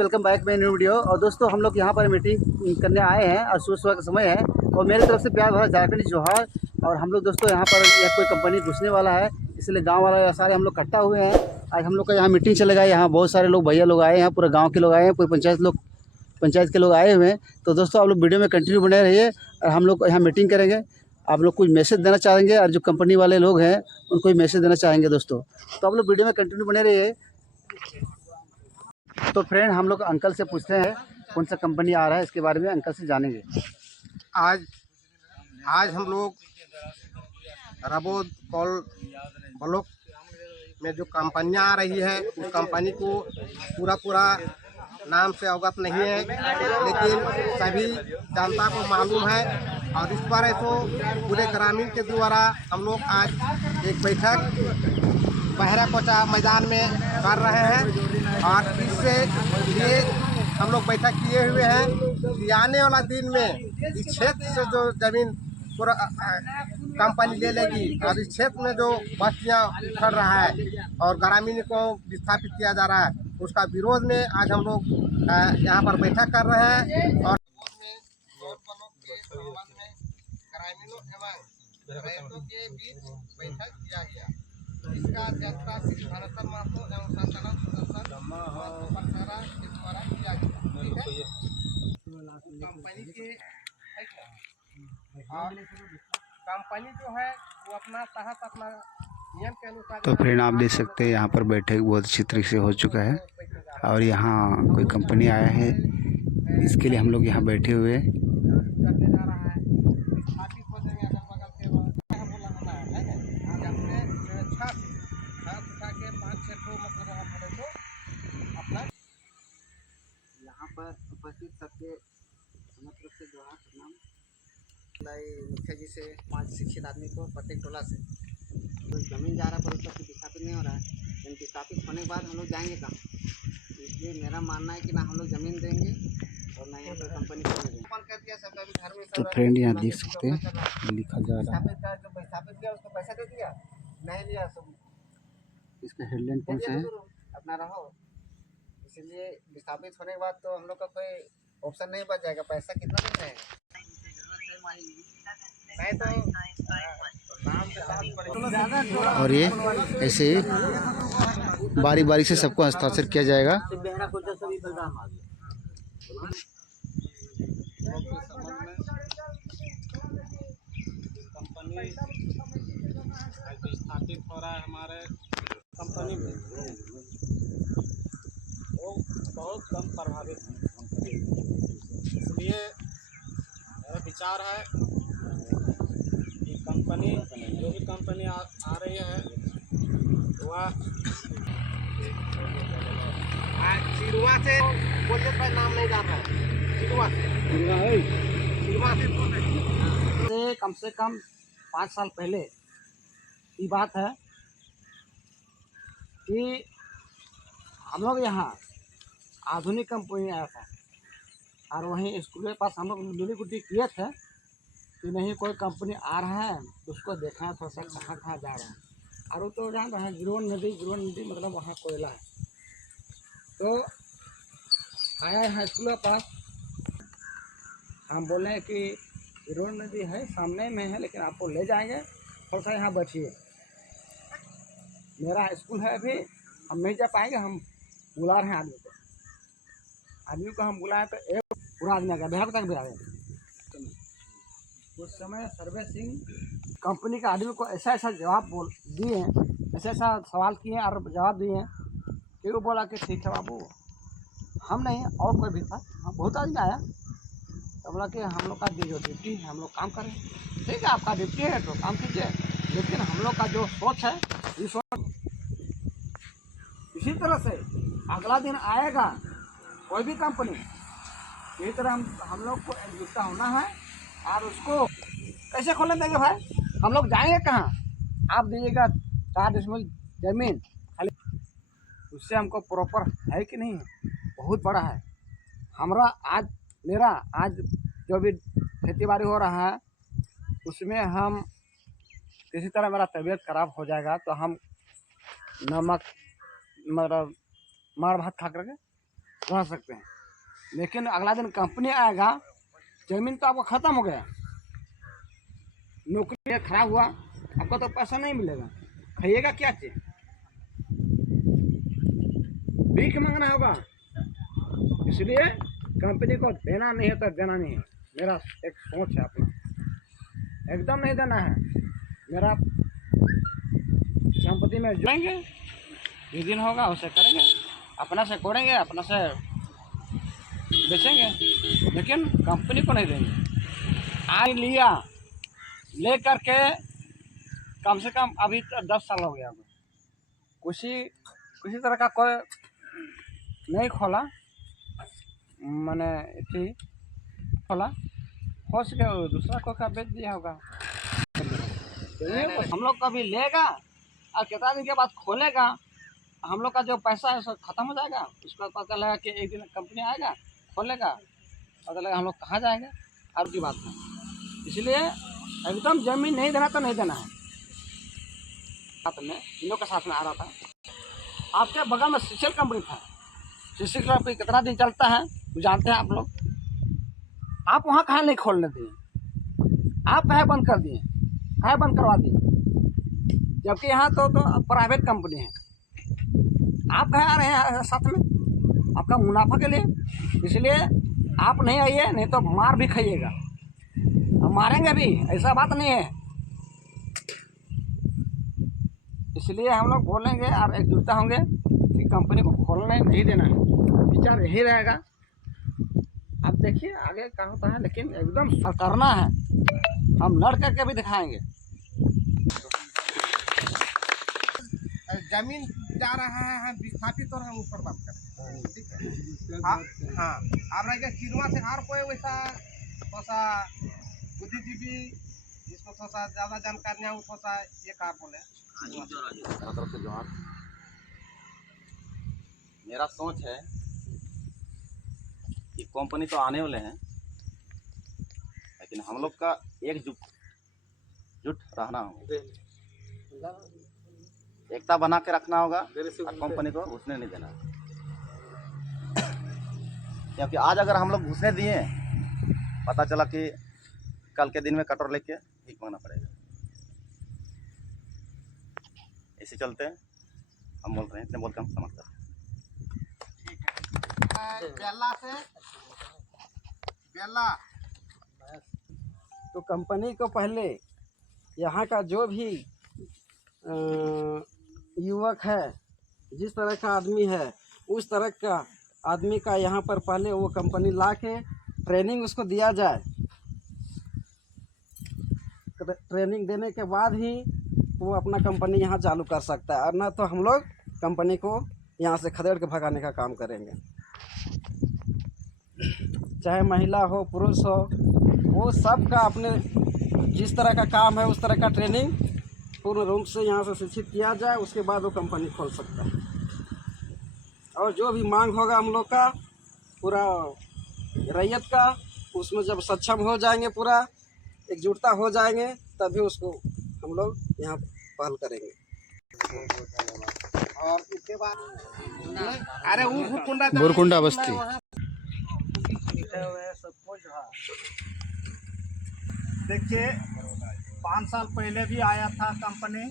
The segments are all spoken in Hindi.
Welcome back my new video. और दोस्तों हम लोग यहाँ पर मीटिंग करने आए हैं और सुबह का समय है और मेरी तरफ से प्यार भरा झारखंडी जोहार। और हम लोग दोस्तों यहाँ पर यह कोई कंपनी घुसने वाला है, इसलिए गांव वाला सारे हम लोग इकट्ठा हुए हैं। आज हम लोग का यहाँ मीटिंग चलेगा। यहाँ बहुत सारे लोग भैया लोग आए हैं, पूरे गाँव के लोग आए हैं, पूरे पंचायत के लोग आए हुए हैं। तो दोस्तों आप लोग वीडियो में कंटिन्यू बने रहिए और हम लोग यहाँ मीटिंग करेंगे। आप लोग कुछ मैसेज देना चाहेंगे और जो कंपनी वाले लोग हैं उनको भी मैसेज देना चाहेंगे दोस्तों, तो आप लोग वीडियो में कंटिन्यू बने रहिए। तो फ्रेंड हम लोग अंकल से पूछते हैं कौन सा कंपनी आ रहा है, इसके बारे में अंकल से जानेंगे। आज हम लोग रबोद कॉल ब्लॉक में जो कंपनियां आ रही है उस कंपनी को पूरा नाम से अवगत नहीं है, लेकिन सभी जनता को मालूम है। और इस पर तो पूरे ग्रामीण के द्वारा हम लोग आज एक बैठक बहरा कोचा मैदान में कर रहे हैं। और इससे ये हम लोग बैठक किए हुए हैं कि आने वाला दिन में इस क्षेत्र से जो जमीन पूरा कंपनी ले लेगी और इस क्षेत्र में जो बस्तियाँ उखड़ रहा है और ग्रामीण को विस्थापित किया जा रहा है, उसका विरोध में आज हम लोग यहाँ पर बैठक कर रहे हैं। और ग्रामीणों एवं रैयतों के बीच बैठक किया गया। इसका अध्यक्षता श्री धनकर महतो एवं संचालक सुदर्शन महतो के द्वारा किया गया। कंपनी के कंपनी जो है वो अपना तहत अपना नियम के अनुसार। तो फ्रेंड आप देख सकते हैं यहाँ पर बैठक बहुत अच्छी तरीके से हो चुका है और यहाँ कोई कंपनी आया है, इसके लिए हम लोग यहाँ बैठे हुए हैं। यहाँ पर उपस्थित सबके तरफ से जो है नाम मुखिया जी से 5 शिक्षित आदमी को प्रत्येक टोला से तो जमीन जा रहा है, पर उसका विस्थापित नहीं हो रहा है। लेकिन विस्थापित होने के बाद हम लोग जाएंगे कहाँ? इसलिए मेरा मानना है कि ना हम लोग ज़मीन देंगे और ना यहाँ पर कंपनी को देंगे। तो फ्रेंड यहाँ देख सकते हैं लिखा जा रहा है, जो विस्थापित किया उसको पैसा दे दिया, नहीं लिया सब इसका हेडलाइन कौन सा है? अपना रहो। इसीलिए विस्थापित होने के बाद तो हम लोग का कोई ऑप्शन नहीं बच जाएगा। पैसा कितना देना है नहीं तो और ये ऐसे ही बारी बारी से सबको हस्ताक्षर किया जाएगा। कंपनी स्थापित हो रहा है हमारे कंपनी में, वो बहुत कम प्रभावित है। इसलिए मेरा विचार है कि कंपनी जो भी कंपनी आ रही है वह चिरुआ से बोलिए, पर नाम नहीं जाता है। चिरुआ से कम 5 साल पहले की बात है कि हम लोग यहाँ आधुनिक कंपनी आया था और वहीं स्कूल के पास हम लोग मिली गुड्डी किए थे कि नहीं कोई कंपनी आ रहा है, उसको देखा है थोड़ा सा कहाँ जा रहा है। और वो तो जान रहे हैं गिरोन नदी मतलब वहाँ कोयला है। तो आया है स्कूल के पास, हम बोले कि गिरोन नदी है सामने में है, लेकिन आपको ले जाएंगे, थोड़ा सा यहाँ बैठिए, मेरा स्कूल है अभी, हम नहीं जा पाएंगे। हम बुला रहे हैं आदमी को हम बुलाए तो एक पूरा आदमी आ गया, बिहार तक भी आ गया। उस समय सर्वे सिंह कंपनी के आदमी को ऐसा जवाब दिए, ऐसा सवाल किए और जवाब दिए कि वो बोला कि ठीक है बाबू, हम नहीं और कोई भी था, हम बहुत आदमी आया तो बोला कि हम लोग का जो ड्यूटी है हम लोग काम करें। ठीक है, आपका ड्यूटी है तो काम कीजिए, लेकिन हम लोग का जो सोच है इस सोच इसी तरह से अगला दिन आएगा कोई भी कंपनी, इसी तरह हम लोग को एकजुटता होना है। और उसको कैसे खोलने देंगे भाई? हम लोग जाएंगे कहाँ? आप दीजिएगा 4 डिसमिल जमीन खाली, उससे हमको प्रॉपर है कि नहीं? बहुत बड़ा है मेरा आज जो भी खेती बाड़ी हो रहा है उसमें हम किसी तरह मेरा तबीयत खराब हो जाएगा तो हम नमक मतलब मार भात खा करके रह सकते हैं। लेकिन अगला दिन कंपनी आएगा, जमीन तो आपका ख़त्म हो गया, नौकरी खराब हुआ, आपको तो पैसा नहीं मिलेगा, खाइएगा क्या चीज? भीख मांगना होगा। इसलिए कंपनी को देना नहीं है तो देना नहीं है, मेरा एक सोच है अपना, एकदम नहीं देना है। मेरा संपत्ति में जोड़ेंगे, जिस दिन होगा उसे करेंगे, अपना से कोड़ेंगे, अपना से बेचेंगे, लेकिन कंपनी को नहीं देंगे। आज लिया ले करके कम से कम अभी तो 10 साल हो गया होगा, किसी तरह का कोई नहीं खोला, मैंने ठीक खोला, हो सके दूसरा कोई का बेच दिया होगा। हम लोग कभी लेगा और कितना दिन के बाद खोलेगा, हम लोग का जो पैसा है सब खत्म हो जाएगा। उसका पता लगा कि एक दिन कंपनी आएगा, खोलेगा, पता लगा हम लोग कहाँ जाएंगे, अब की बात है। इसलिए एकदम जमीन नहीं देना तो नहीं देना है। साथ में इन लोग के साथ में आ रहा था, आपके बगल में सीसीएल कंपनी था, सीसीएल कंपनी कितना दिन चलता है वो जानते हैं आप लोग। आप वहाँ कहाँ नहीं खोलने दिए, आप कहाँ बंद कर दिए, कहाँ बंद करवा दिए, जबकि यहाँ तो प्राइवेट कंपनी है। आप कहाँ आ रहे हैं साथ में आपका मुनाफा के लिए? इसलिए आप नहीं आइए, नहीं तो मार भी खाइएगा, हम मारेंगे भी, ऐसा बात नहीं है। इसलिए हम लोग बोलेंगे और एकजुटता होंगे कि कंपनी को खोलने नहीं देना है, विचार यही रहेगा। अब देखिए आगे क्या होता है, लेकिन एकदम करना है, हम लड़ करके भी दिखाएंगे। जमीन जा रहा है, हम विस्थापित और हम ऊपर बात करें, ठीक है? हाँ, आप रहेगा चिरवा से और कोई वैसा थोड़ा सा बुद्धिजीवी जिसको थोड़ा सा ज़्यादा जानकारी है, वो थोड़ा सा ये कार बोले। तरफ से जोहार। मेरा सोच है कि कंपनी तो आने वाले हैं, लेकिन हम लोग का एकजुट रहना होगा, एकता बना के रखना होगा और कंपनी को घुसने नहीं देना। क्योंकि आज अगर हम लोग घुसने दिए, पता चला कि कल के दिन में कटोर लेके भीख मांगना पड़ेगा। इसी चलते हम बोल रहे हैं, इतने बोल के हम समझते हैं। बेला से बेला तो कंपनी को पहले यहाँ का जो भी युवक है, जिस तरह का आदमी है, उस तरह का आदमी का यहाँ पर पहले वो कंपनी ला के ट्रेनिंग उसको दिया जाए। ट्रेनिंग देने के बाद ही वो अपना कंपनी यहाँ चालू कर सकता है, और ना तो हम लोग कंपनी को यहाँ से खदेड़ के भगाने का काम करेंगे। चाहे महिला हो पुरुष हो, वो सब का अपने जिस तरह का काम है उस तरह का ट्रेनिंग पूर्ण रूप से यहाँ से शिक्षित किया जाए, उसके बाद वो कंपनी खोल सकता है। और जो भी मांग होगा हम लोग का पूरा रैयत का, उसमें जब सक्षम हो जाएंगे, पूरा एकजुटता हो जाएंगे, तभी उसको हम लोग यहाँ पहल करेंगे। और उसके बाद अरे वो बुरकुंडा बस्ती देखिए 5 साल पहले भी आया था कंपनी,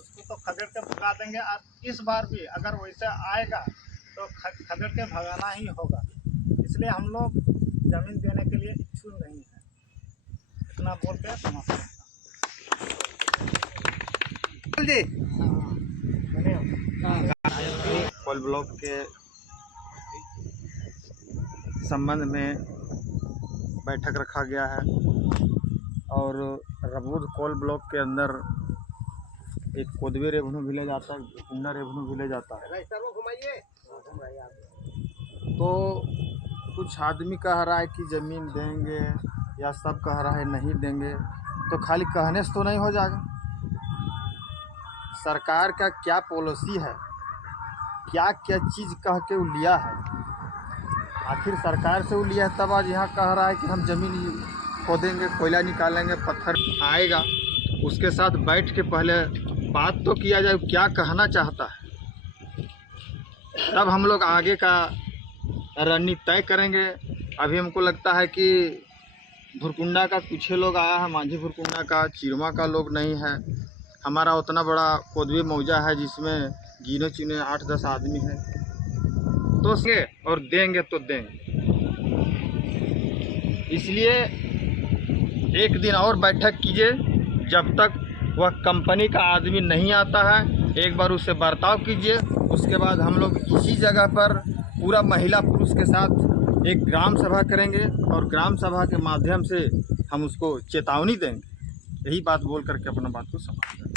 उसको तो खदेड़ के भगा देंगे। और इस बार भी अगर वैसे आएगा तो खदेड़ के भगाना ही होगा। इसलिए हम लोग ज़मीन देने के लिए इच्छुक नहीं हैं। इतना बोल के समाप्त। कोल ब्लॉक के संबंध में बैठक रखा गया है और रबूद कोल ब्लॉक के अंदर एक कोदवे रेवन्यू विलेज आता है, कुंडा रेवन्यू विलेज आता है। तो कुछ आदमी कह रहा है कि ज़मीन देंगे, या सब कह रहा है नहीं देंगे। तो खाली कहने से तो नहीं हो जाएगा। सरकार का क्या पॉलिसी है, क्या क्या चीज़ कह के वो लिया है, आखिर सरकार से वो लिया है, तब आज यहाँ कह रहा है कि हम ज़मीन खोदेंगे, कोयला निकालेंगे, पत्थर आएगा। उसके साथ बैठ के पहले बात तो किया जाए क्या कहना चाहता है, तब हम लोग आगे का रणनीति तय करेंगे। अभी हमको लगता है कि भुरकुंडा का कुछ ही लोग आया है, मांझी भुरकुंडा का, चिरमा का लोग नहीं है। हमारा उतना बड़ा कोदवी मौजा है जिसमें गिने चुने 8-10 आदमी हैं, तो से और देंगे तो देंगे। इसलिए एक दिन और बैठक कीजिए, जब तक वह कंपनी का आदमी नहीं आता है एक बार उससे बर्ताव कीजिए। उसके बाद हम लोग इसी जगह पर पूरा महिला पुरुष के साथ एक ग्राम सभा करेंगे और ग्राम सभा के माध्यम से हम उसको चेतावनी देंगे। यही बात बोल करके अपना बात को समाप्त करें।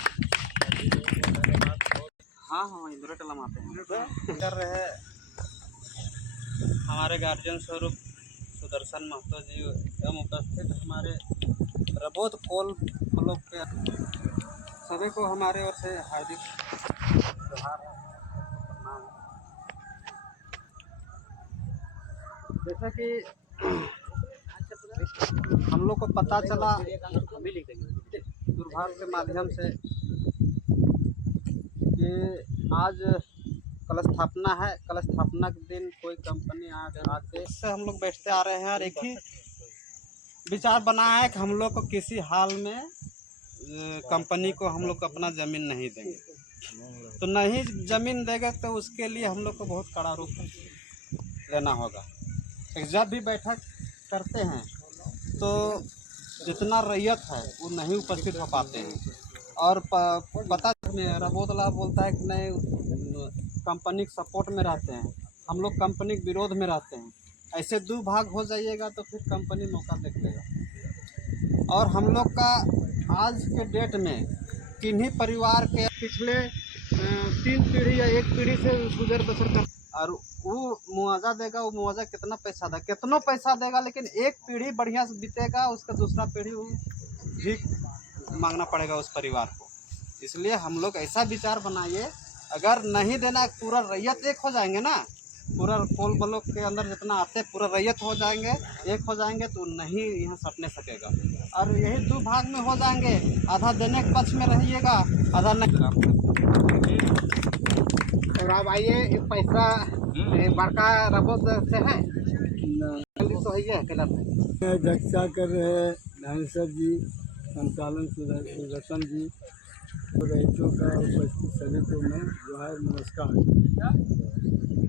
हाँ इधर टलमाते हैं कर रहे हैं हमारे गार्जियन स्वरूप सुदर्शन महतो जी एवं उपस्थित हमारे रबोद कोल ब्लॉक के सभी को हमारे ओर से हार्दिक जोहार है, प्रणाम है। जैसा कि हम लोग को पता चला दुर्भाग्य के माध्यम से कि आज कलश स्थापना है। कलश स्थापना के दिन कोई कंपनी आके इससे हम लोग बैठते आ रहे हैं और एक ही विचार बना है कि हम लोग को किसी हाल में कंपनी को हम लोग अपना ज़मीन नहीं देंगे। तो नहीं ज़मीन देंगे तो उसके लिए हम लोग को बहुत कड़ा रूप लेना होगा। जब भी बैठक करते हैं तो जितना रैयत है वो नहीं उपस्थित हो पाते हैं और पता में रबोदला बोलता है कि नहीं कंपनी के सपोर्ट में रहते हैं, हम लोग कंपनी के विरोध में रहते हैं। ऐसे दो भाग हो जाइएगा तो फिर कंपनी मौका देख लेगा। और हम लोग का आज के डेट में किन्हीं परिवार के पिछले 3 पीढ़ी या 1 पीढ़ी से गुजर बसर कर और वो मुआवजा देगा। वो मुआवजा कितना पैसा देगा, कितना पैसा देगा, लेकिन एक पीढ़ी बढ़िया से बीतेगा, उसका दूसरा पीढ़ी वो भीख मांगना पड़ेगा उस परिवार को। इसलिए हम लोग ऐसा विचार बनाइए, अगर नहीं देना पूरा रैयत एक हो जाएंगे ना, पूरा कोल ब्लॉक के अंदर जितना आते पूरा रैयत हो जाएंगे, एक हो जाएंगे तो नहीं यहाँ सटने सकेगा। और यही 2 भाग में हो जाएंगे, आधा देने के पक्ष में रहिएगा, आधा नहीं। और अब आइए इस पैसा बड़का रबोद से है तो है क्लब में अध्यक्षता कर रहे हैं धनेश्वर जी, संचालन सुदर्शन जी और रईसों का उपस्थित सभी को मैं जोहार नमस्कार।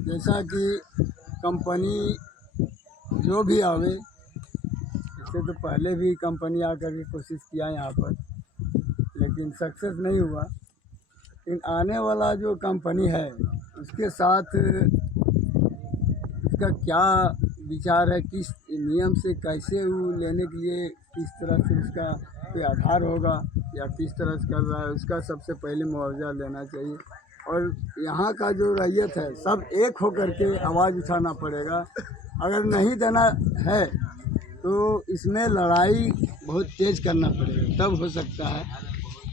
जैसा कि कंपनी जो भी आवे, इससे तो पहले भी कंपनी आकर के कोशिश किया यहाँ पर, लेकिन सक्सेस नहीं हुआ। लेकिन आने वाला जो कंपनी है उसके साथ उसका क्या विचार है, किस नियम से कैसे वो लेने के लिए किस तरह से उसका कोई आधार होगा या किस तरह से कर रहा है, उसका सबसे पहले मुआवजा लेना चाहिए। और यहाँ का जो रैयत है सब एक होकर के आवाज़ उठाना पड़ेगा। अगर नहीं देना है तो इसमें लड़ाई बहुत तेज़ करना पड़ेगा, तब हो सकता है।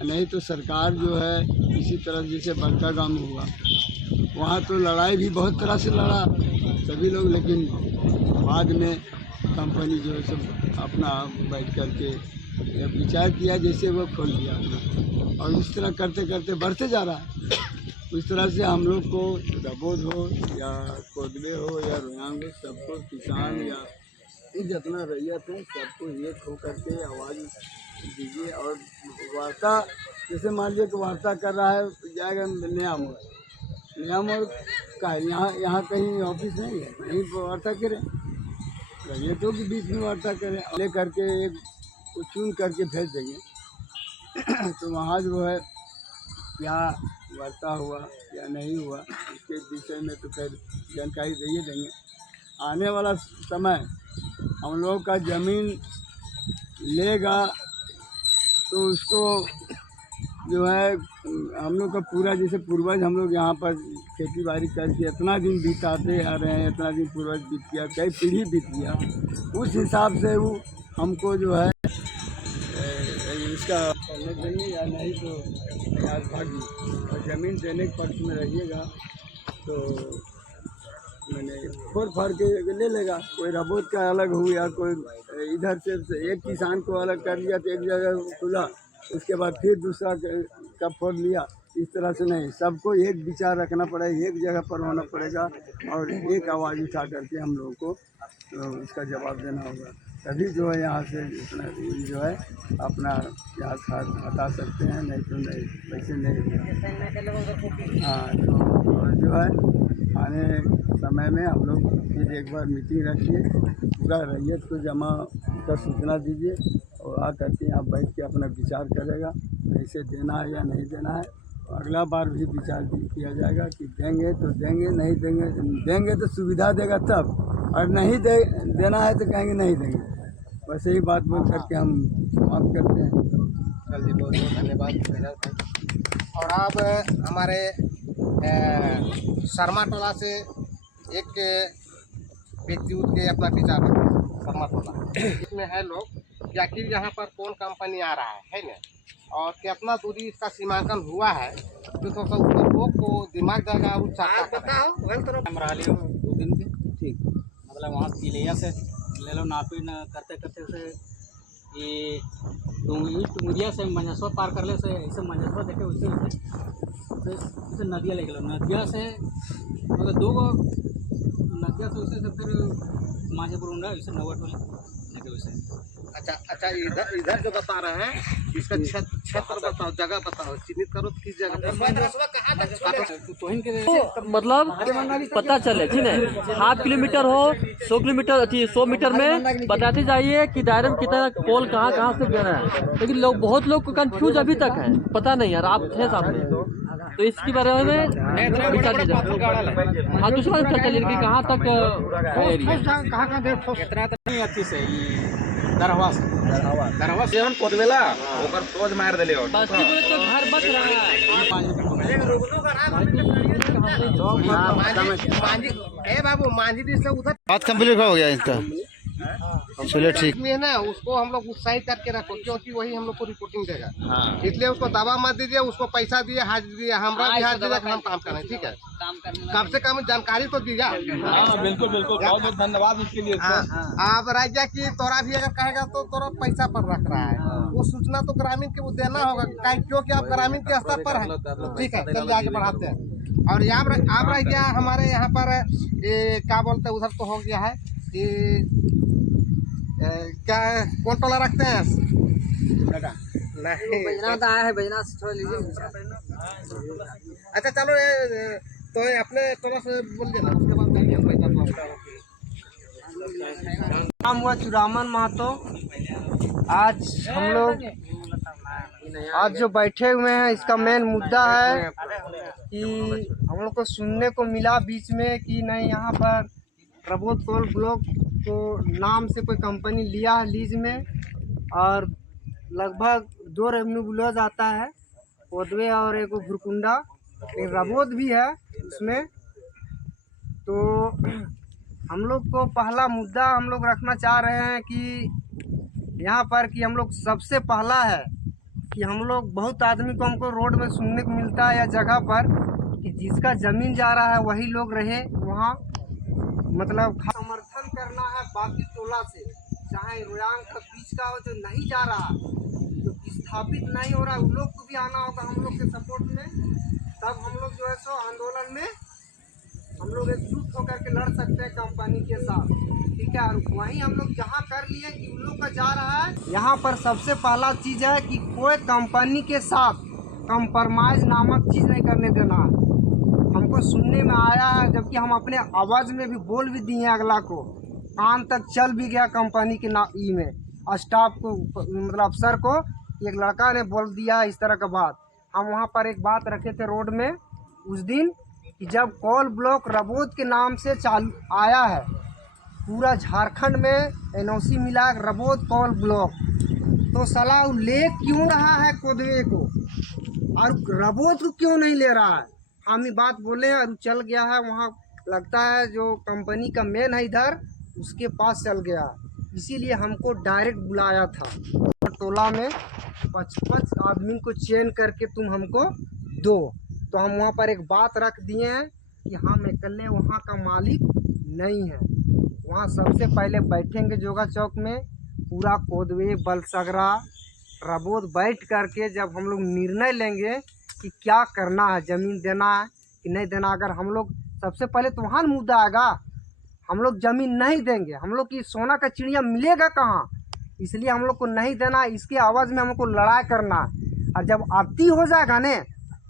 नहीं तो सरकार जो है इसी तरह जैसे बड़का गाँव में हुआ, वहाँ तो लड़ाई भी बहुत तरह से लड़ा सभी लोग, लेकिन बाद में कंपनी जो है सब अपना बैठ कर के विचार किया, जैसे वो खोल दिया अपना, और इस तरह करते करते बढ़ते जा रहा है। उस तरह से हम लोग को रबोद हो या कोदबे हो या रोयांग हो, सबको किसान या जितना रैयत है सबको एक हो करके आवाज़ दीजिए। और वार्ता जैसे मान लीजिए कि वार्ता कर रहा है, जाएगा नया मोड़ का, यहाँ कहीं ऑफिस नहीं है, वहीं पर वार्ता करें, रैयतों के बीच में वार्ता करें, ले करके एक को चुन करके भेज देंगे तो वहाँ जो है क्या वार्ता हुआ या नहीं हुआ इसके विषय में तो फिर जानकारी दे देंगे। आने वाला समय हम लोग का ज़मीन लेगा तो उसको जो है हम लोग का पूरा, जैसे पूर्वज हम लोग यहाँ पर खेती बाड़ी करके इतना दिन बिताते आ रहे हैं, इतना दिन पूर्वज बीत गया, कई पीढ़ी बीत गया, उस हिसाब से वो हमको जो है इसका देंगे या नहीं तो आज भागी। और ज़मीन देने के पक्ष में रहिएगा तो मैंने फोड़ फाड़ के ले लेगा। कोई रबोद का अलग हो या कोई इधर से एक किसान को अलग कर लिया तो एक जगह खुला, उसके बाद फिर दूसरा का फोड़ लिया, इस तरह से नहीं, सबको एक विचार रखना पड़ेगा, एक जगह पर होना पड़ेगा और एक आवाज़ उठा करके हम लोगों को उसका जवाब देना होगा, तभी जो है यहाँ से इतना जो है अपना यहाँ से हटा सकते हैं, नहीं तो नहीं, वैसे नहीं होगा। हाँ, तो और जो है आने समय में हम लोग फिर एक बार मीटिंग रखिए, पूरा रैयत को जमा कर सूचना दीजिए और आ करके यहाँ बैठ के अपना विचार करेगा ऐसे देना है या नहीं देना है। अगला बार भी विचार किया जाएगा कि देंगे तो देंगे, नहीं देंगे, देंगे तो सुविधा देगा तब, और नहीं देना है तो कहेंगे नहीं देंगे। बस यही बात बोल करके हम समाप्त करते हैं। चलिए, बहुत बहुत धन्यवाद। और अब हमारे शर्मा टोला से एक व्यक्ति उठ के अपना विचार रखते हैं। शर्मा टोला इसमें है लोग कि आखिर यहाँ पर कौन कंपनी आ रहा है ना, और कितना दूरी इसका सीमांकन हुआ है, तो थोड़ा सा लोग को दिमाग जाएगा उस बताओ। रही हूँ 2 दिन से, ठीक, मतलब वहाँ किलिया से ले लो नापी न करते करते से ये टुंगरिया से मंझसवा पार कर ले से ऐसे मंझसवा देखे वैसे नदिया ले गए, नदिया से मतलब 2 नदिया से वैसे फिर माझेपुर उंडा वैसे नवट वाले वैसे। अच्छा, इधर जो बता रहे हैं इसका क्षेत्र बताओ, जगह बताओ, चिन्हित करो किस जगह तो मतलब पता चले, ठीक है, ½ किलोमीटर हो 100 किलोमीटर 100 मीटर में बताते जाइए कि दायरे में कितना पोल कहाँ से देना है, लेकिन बहुत लोग को कंफ्यूज अभी तक है, पता नहीं यार, आप थे सामने, तो इसके बारे में विचार कीजिए। हाँ, दूसरा चलते कि कहाँ तक एरिया अच्छी से दरहवा से हम कोदवेला ओकर सोच मार देले और बस्ती बोले तो घर बच रहा है। बाबू मांझी से उधर बात कंप्लीट हो गया इसका, चलिए ठीक। में है ना, उसको हम लोग उत्साहित करके रखो, क्योंकि वही हम लोग को रिपोर्टिंग देगा। इसलिए उसको दवा मत दीजिए, उसको पैसा दिए, हाजिर दिए, हमारा भी हाजिर दिया, हम काम करें, ठीक है। कम से कम जानकारी तो दीजिए। बिल्कुल बिल्कुल, बहुत बहुत धन्यवाद इसके लिए। आप राजा की तोरा भी अगर कहेगा तो तोरा पैसा पर रख रहा है, वो सूचना तो ग्रामीण के देना होगा, क्योंकि आप ग्रामीण के स्तर पर है, ठीक है। चलिए आगे बढ़ाते हैं। और आप रह गया हमारे यहाँ पर क्या बोलते हैं, उधर तो हो गया है क्या, कौन टोला रखते हैं? नहीं, बैजनाथ आया है, बैजनाथ से थोड़ा लीजिए। अच्छा चलो, तो अपने टोला से बोल देना, उसके बाद कहेंगे। नाम हुआ चुरामन महतो। आज हम लोग जो बैठे हुए हैं, इसका मेन मुद्दा है कि हम लोग को सुनने को मिला बीच में कि नहीं, यहाँ पर रबोत कोल ब्लॉक को नाम से कोई कंपनी लिया है लीज में, और लगभग 2 रेवेन्यू ब्लॉज आता है, कोदवे और एक भुरकुंडा, लेकिन रबोत भी है उसमें। तो हम लोग को पहला मुद्दा हम लोग रखना चाह रहे हैं कि यहाँ पर कि हम लोग सबसे पहला है कि हम लोग बहुत आदमी को हमको रोड में सुनने को मिलता है या जगह पर कि जिसका ज़मीन जा रहा है वही लोग रहे वहाँ, मतलब समर्थन करना है बाकी टोला से, चाहे रोयांग का बीच का हो जो नहीं जा रहा, जो स्थापित नहीं हो रहा, उन लोग को भी आना होगा हम लोग के सपोर्ट में, तब हम लोग जो है सो आंदोलन में हम लोग एकजुट होकर के लड़ सकते हैं कंपनी के साथ, ठीक है। और वहीं हम लोग जहाँ कर लिए कि उन लोग का जा रहा है, यहाँ पर सबसे पहला चीज़ है कि कोई कंपनी के साथ कंप्रोमाइज़ नामक चीज़ नहीं करने देना है। हमको सुनने में आया है, जबकि हम अपने आवाज़ में भी बोल भी दिए अगला को, कान तक चल भी गया कंपनी के में स्टाफ को, मतलब अफसर को, एक लड़का ने बोल दिया इस तरह का बात। हम वहाँ पर एक बात रखे थे रोड में उस दिन कि जब कोल ब्लॉक रबोत के नाम से चालू आया है, पूरा झारखंड में एनओसी मिला रबोत कोल ब्लॉक, तो साला ले क्यों रहा है कोदवे को और रबोत को क्यों नहीं ले रहा है? हम ही बात बोले और चल गया है वहाँ, लगता है जो कंपनी का मेन है इधर उसके पास चल गया, इसीलिए हमको डायरेक्ट बुलाया था। टोला में 55 आदमी को चेन करके तुम हमको दो, तो हम वहाँ पर एक बात रख दिए हैं कि हम अकेले वहाँ का मालिक नहीं है। वहाँ सबसे पहले बैठेंगे जोगा चौक में, पूरा कोदवे बलसगरा रबोत बैठ करके जब हम लोग निर्णय लेंगे कि क्या करना है, ज़मीन देना है कि नहीं देना। अगर हम लोग सबसे पहले तो वहाँ मुद्दा आएगा, हम लोग ज़मीन नहीं देंगे, हम लोग की सोना का चिड़िया मिलेगा कहाँ, इसलिए हम लोग को नहीं देना। इसके आवाज़ में हमको लड़ाई करना है। और जब अति हो जाएगा ने,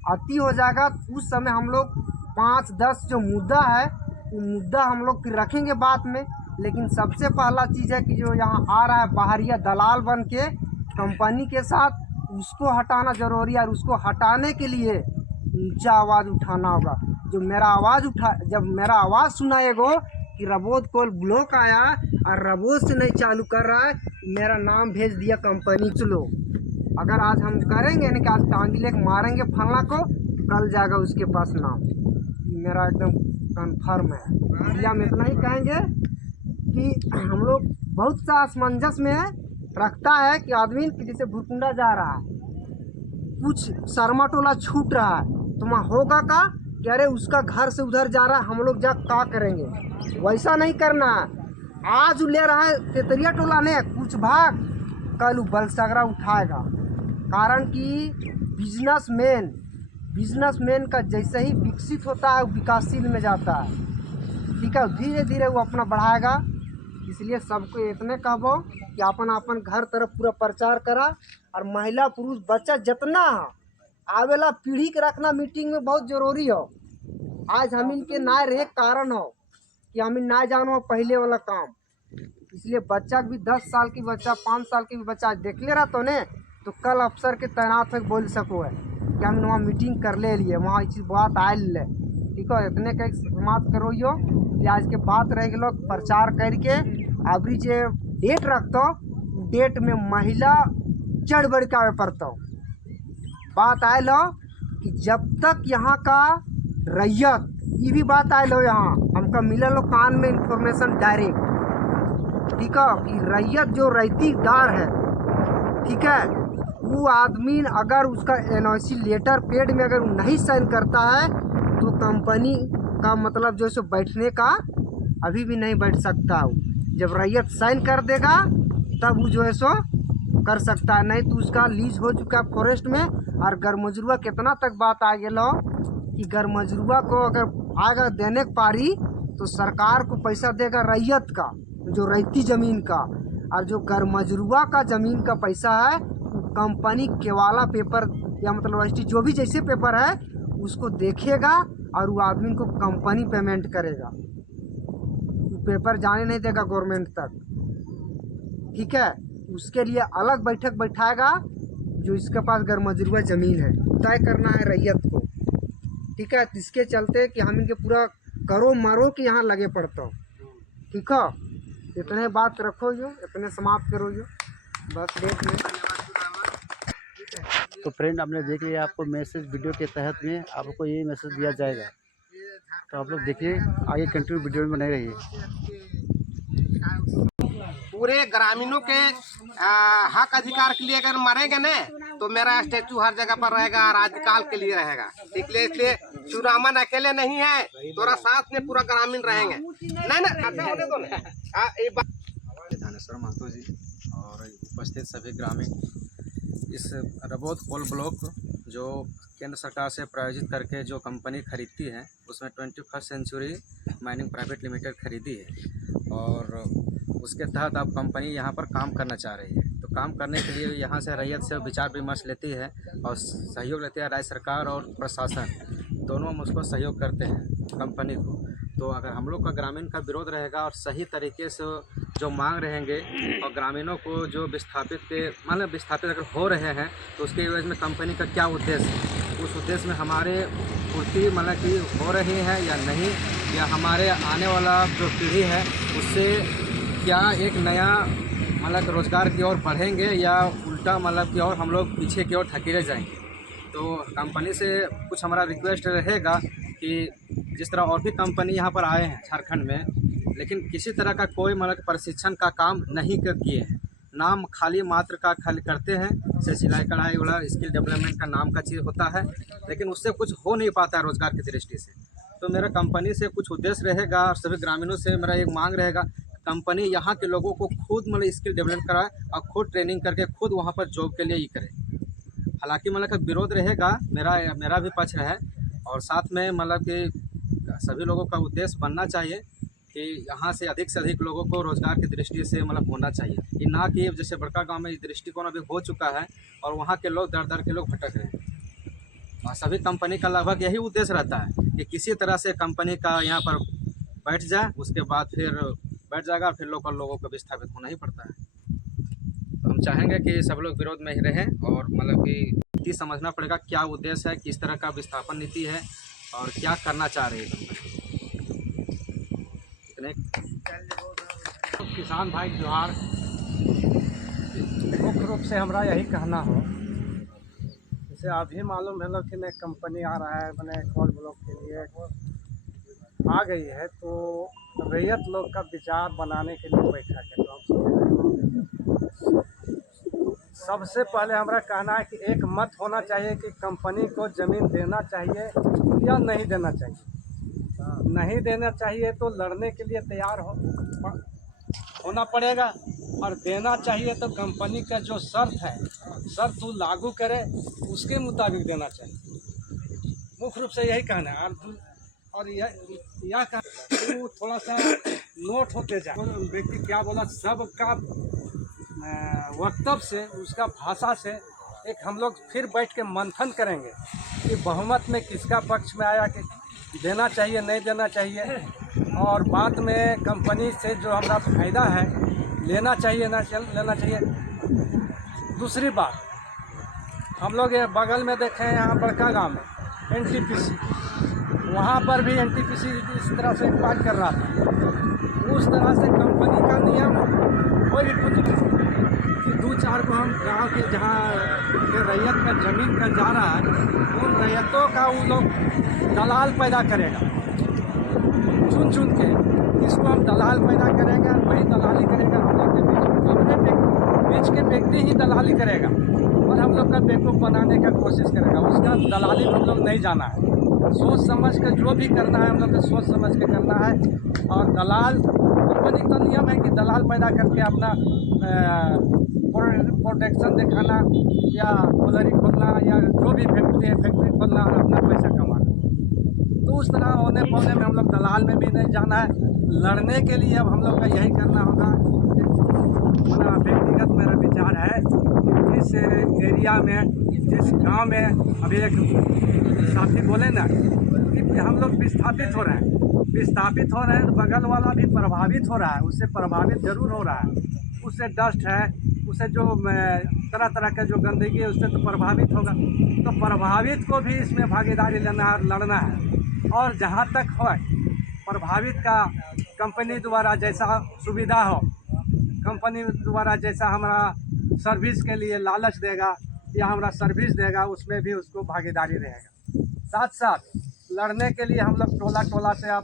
अति हो जाएगा उस समय हम लोग 5-10 जो मुद्दा है वो मुद्दा हम लोग फिर रखेंगे बाद में। लेकिन सबसे पहला चीज़ है कि जो यहाँ आ रहा है बाहरिया दलाल बन के कंपनी के साथ, उसको हटाना जरूरी है। और उसको हटाने के लिए ऊंचा आवाज़ उठाना होगा। जो मेरा आवाज़ जब मेरा आवाज़ सुनाएगो कि रबोद कोल ब्लॉक आया और रबोद से नहीं चालू कर रहा है, मेरा नाम भेज दिया कंपनी, चलो। अगर आज हम करेंगे ना कि आज टांगी लेके मारेंगे फलना को, कल जाएगा उसके पास नाम, मेरा एकदम कन्फर्म है। इसलिए हम इतना ही कहेंगे कि हम लोग बहुत सा असमंजस में रखता है कि आदमी कि जैसे भुरकुंडा जा रहा है, कुछ शर्मा टोला छूट रहा है, तो वहाँ होगा का कि अरे उसका घर से उधर जा रहा है, हम लोग जा क्या करेंगे, वैसा नहीं करना है। आज ले रहा है तेतरिया टोला ने कुछ भाग, कल बलसगरा उठाएगा। कारण कि बिजनेसमैन का जैसे ही विकसित होता है विकासशील में जाता है, ठीक है, धीरे धीरे वो अपना बढ़ाएगा। इसलिए सबको इतने कहबो कि अपन घर तरफ पूरा प्रचार करा। और महिला पुरुष बच्चा जितना आवेला पीढ़ी के रखना मीटिंग में बहुत जरूरी हो। आज हम इनके ना रहे कारण हो कि हम इन ना जानो पहले वाला काम। इसलिए बच्चा भी 10 साल की बच्चा, 5 साल की भी बच्चा देख ले रहा तो ने, तो कल अफसर के तैनात होकर बोल सको है कि हम वहाँ मीटिंग कर ले लिए, वहाँ इस बात आयल ले, ठीक है। इतने का समाप्त करो यो कि आज के बात रह गलो प्रचार करके अभी जे डेट रखतो डेट में महिला चढ़ बढ़ के आवे पड़ता। बात आए लो कि जब तक यहाँ का रैयत, ये भी बात आए लो यहाँ हमका मिले लो कान में इंफॉर्मेशन डायरेक्ट, ठीक है, कि रैयत जो रैतीदार है, ठीक है, वो आदमी अगर उसका एनओसी लेटर पेड में अगर नहीं साइन करता है तो कंपनी का मतलब जो है सो बैठने का अभी भी नहीं बैठ सकता हो। जब रैयत साइन कर देगा तब वो जो है सो कर सकता है, नहीं तो उसका लीज हो चुका है फॉरेस्ट में। और गरमजरुआ कितना तक बात आ गया कि गरमजरुआ को अगर आएगा देने पारी तो सरकार को पैसा देगा रैयत का, जो रैती ज़मीन का। और जो गरमजरुआ का ज़मीन का पैसा है वो कंपनी केवाला पेपर या मतलब रजिस्ट्री जो भी जैसे पेपर है उसको देखेगा और वो आदमी को कंपनी पेमेंट करेगा, पेपर जाने नहीं देगा गवर्नमेंट तक, ठीक है। उसके लिए अलग बैठक बैठाएगा जो इसके पास गरमजरुआ ज़मीन है, तय करना है रैयत को, ठीक है। इसके चलते कि हम इनके पूरा करो मरो कि यहाँ लगे पड़ता, ठीक है। इतने बात रखो जो, इतने समाप्त करो जो, बस डेट में। तो फ्रेंड आपने देख लिया, आपको मैसेज वीडियो के तहत में आपको ये मैसेज दिया जाएगा, तो आप लोग देखिए, आगे कंटिन्यू वीडियो में बने रहिए। पूरे ग्रामीणों के हक अधिकार के लिए अगर मरेंगे न तो मेरा स्टैचू हर जगह पर रहेगा, राज्यकाल के लिए रहेगा, इसलिए चुरामन अकेले नहीं है, तोरा साथ में पूरा ग्रामीण रहेंगे। नहीं ना अच्छा होने दो ना। धानेश्वर महतो जी और उपस्थित सभी ग्रामीण, इस रबोद कोल ब्लॉक जो केंद्र सरकार से प्रायोजित करके जो कंपनी खरीदती है उसमें 21st century mining private limited खरीदी है और उसके तहत अब कंपनी यहाँ पर काम करना चाह रही है। तो काम करने के लिए यहाँ से रैयत से विचार विमर्श लेती है और सहयोग लेती है राज्य सरकार और प्रशासन, दोनों हम उसको सहयोग करते हैं कंपनी को। तो अगर हम लोग का ग्रामीण का विरोध रहेगा और सही तरीके से जो मांग रहेंगे और ग्रामीणों को जो विस्थापित के मतलब विस्थापित अगर हो रहे हैं तो उसके एवज में कंपनी का क्या उद्देश्य है, उस उद्देश्य में हमारे पूर्ति मतलब कि हो रही है या नहीं, या हमारे आने वाला जो पीढ़ी है उससे क्या एक नया मतलब रोज़गार की ओर बढ़ेंगे या उल्टा मतलब की ओर हम लोग पीछे की ओर धकेले जाएंगे। तो कंपनी से कुछ हमारा रिक्वेस्ट रहेगा कि जिस तरह और भी कंपनी यहाँ पर आए हैं झारखंड में, लेकिन किसी तरह का कोई मतलब प्रशिक्षण का काम नहीं किए हैं, नाम खाली मात्र का खाली करते हैं, जैसे सिलाई कढ़ाई वाला स्किल डेवलपमेंट का नाम का चीज़ होता है, लेकिन उससे कुछ हो नहीं पाता है रोज़गार की दृष्टि से। तो मेरा कंपनी से कुछ उद्देश्य रहेगा और सभी ग्रामीणों से मेरा एक मांग रहेगा, कंपनी यहाँ के लोगों को खुद मतलब स्किल डेवलप कराए और खुद ट्रेनिंग करके खुद वहाँ पर जॉब के लिए ही करे। हालांकि मतलब का विरोध रहेगा, मेरा भी पक्ष है, और साथ में मतलब कि सभी लोगों का उद्देश्य बनना चाहिए कि यहाँ से अधिक लोगों को रोज़गार की दृष्टि से मतलब होना चाहिए, कि ना कि जैसे बड़का गांव में इस दृष्टिकोण अभी हो चुका है और वहाँ के लोग दर के लोग भटक रहे हैं। और सभी कंपनी का लगभग यही उद्देश्य रहता है कि किसी तरह से कंपनी का यहाँ पर बैठ जाए, उसके बाद फिर बैठ जाएगा, फिर लोकल लोगों को विस्थापित होना ही पड़ता है। तो हम चाहेंगे कि सब लोग विरोध में ही रहें और मतलब कि समझना पड़ेगा क्या उद्देश्य है, किस तरह का विस्थापन नीति है और क्या करना चाह रही है कंपनी। किसान भाई जोहार। मुख्य रूप से हमारा यही कहना हो, जैसे अभी मालूम है लोग कि मैं कंपनी आ रहा है, मैंने कोल ब्लॉक के लिए आ गई है, तो रैयत लोग का विचार बनाने के लिए बैठा है। तो सबसे पहले हमारा कहना है कि एक मत होना चाहिए कि कंपनी को ज़मीन देना चाहिए या नहीं देना चाहिए। नहीं देना चाहिए तो लड़ने के लिए तैयार होना पड़ेगा, और देना चाहिए तो कंपनी का जो शर्त वो लागू करे, उसके मुताबिक देना चाहिए। मुख्य रूप से यही कहना है। और यह वो थोड़ा सा नोट होते जाए, व्यक्ति क्या बोला, सबका वक्तव्य से, उसका भाषा से एक हम लोग फिर बैठ के मंथन करेंगे कि बहुमत में किसका पक्ष में आया, कि देना चाहिए नहीं देना चाहिए, और बाद में कंपनी से जो हमारा फायदा है लेना चाहिए ना लेना चाहिए। दूसरी बात, हम लोग ये बगल में देखें, यहाँ बड़का गांव में एनटीपीसी, वहाँ पर भी एनटीपीसी इस तरह से पार कर रहा था। उस तरह से कंपनी का नियम कोई भी कुछ कि 2-4 को हम गाँव के जहाँ के रैयत का ज़मीन का जा रहा है, उन रैयतों का वो लोग दलाल पैदा करेगा, चुन के इसको हम दलाल पैदा करेंगे, और वही दलाली करेगा। हम लोग के बीच के व्यक्ति ही दलाली करेगा, और हम लोग का बेवकूफ़ बनाने का कोशिश करेगा। उसका दलाली हम लोग नहीं जाना है। सोच समझ के जो भी करना है हम लोग को सोच समझ के करना है। और दलाल, कंपनी का नियम है कि दलाल पैदा करके अपना प्रोडक्शन दिखाना, या कॉलरी खोलना, या जो भी फैक्ट्री है फैक्ट्री खोलना और अपना पैसा कमाना। तो उस तरह होने पौने में हम लोग दलाल में भी नहीं जाना है। लड़ने के लिए अब हम लोग का यही करना होगा। मेरा व्यक्तिगत मेरा विचार है कि जिस एरिया में, जिस गांव में अभी एक साथी बोले ना कि हम लोग विस्थापित हो रहे हैं, तो बगल वाला भी प्रभावित हो रहा है, उससे प्रभावित जरूर हो रहा है। उससे डस्ट है, उससे जो तरह तरह का जो गंदगी है, उससे तो प्रभावित होगा। तो प्रभावित को भी इसमें भागीदारी लेना है, लड़ना है। और जहाँ तक हो प्रभावित का कंपनी द्वारा जैसा सुविधा हो, कंपनी द्वारा जैसा हमारा सर्विस के लिए लालच देगा या हमारा सर्विस देगा, उसमें भी उसको भागीदारी रहेगा। साथ साथ लड़ने के लिए हम लोग टोला से आप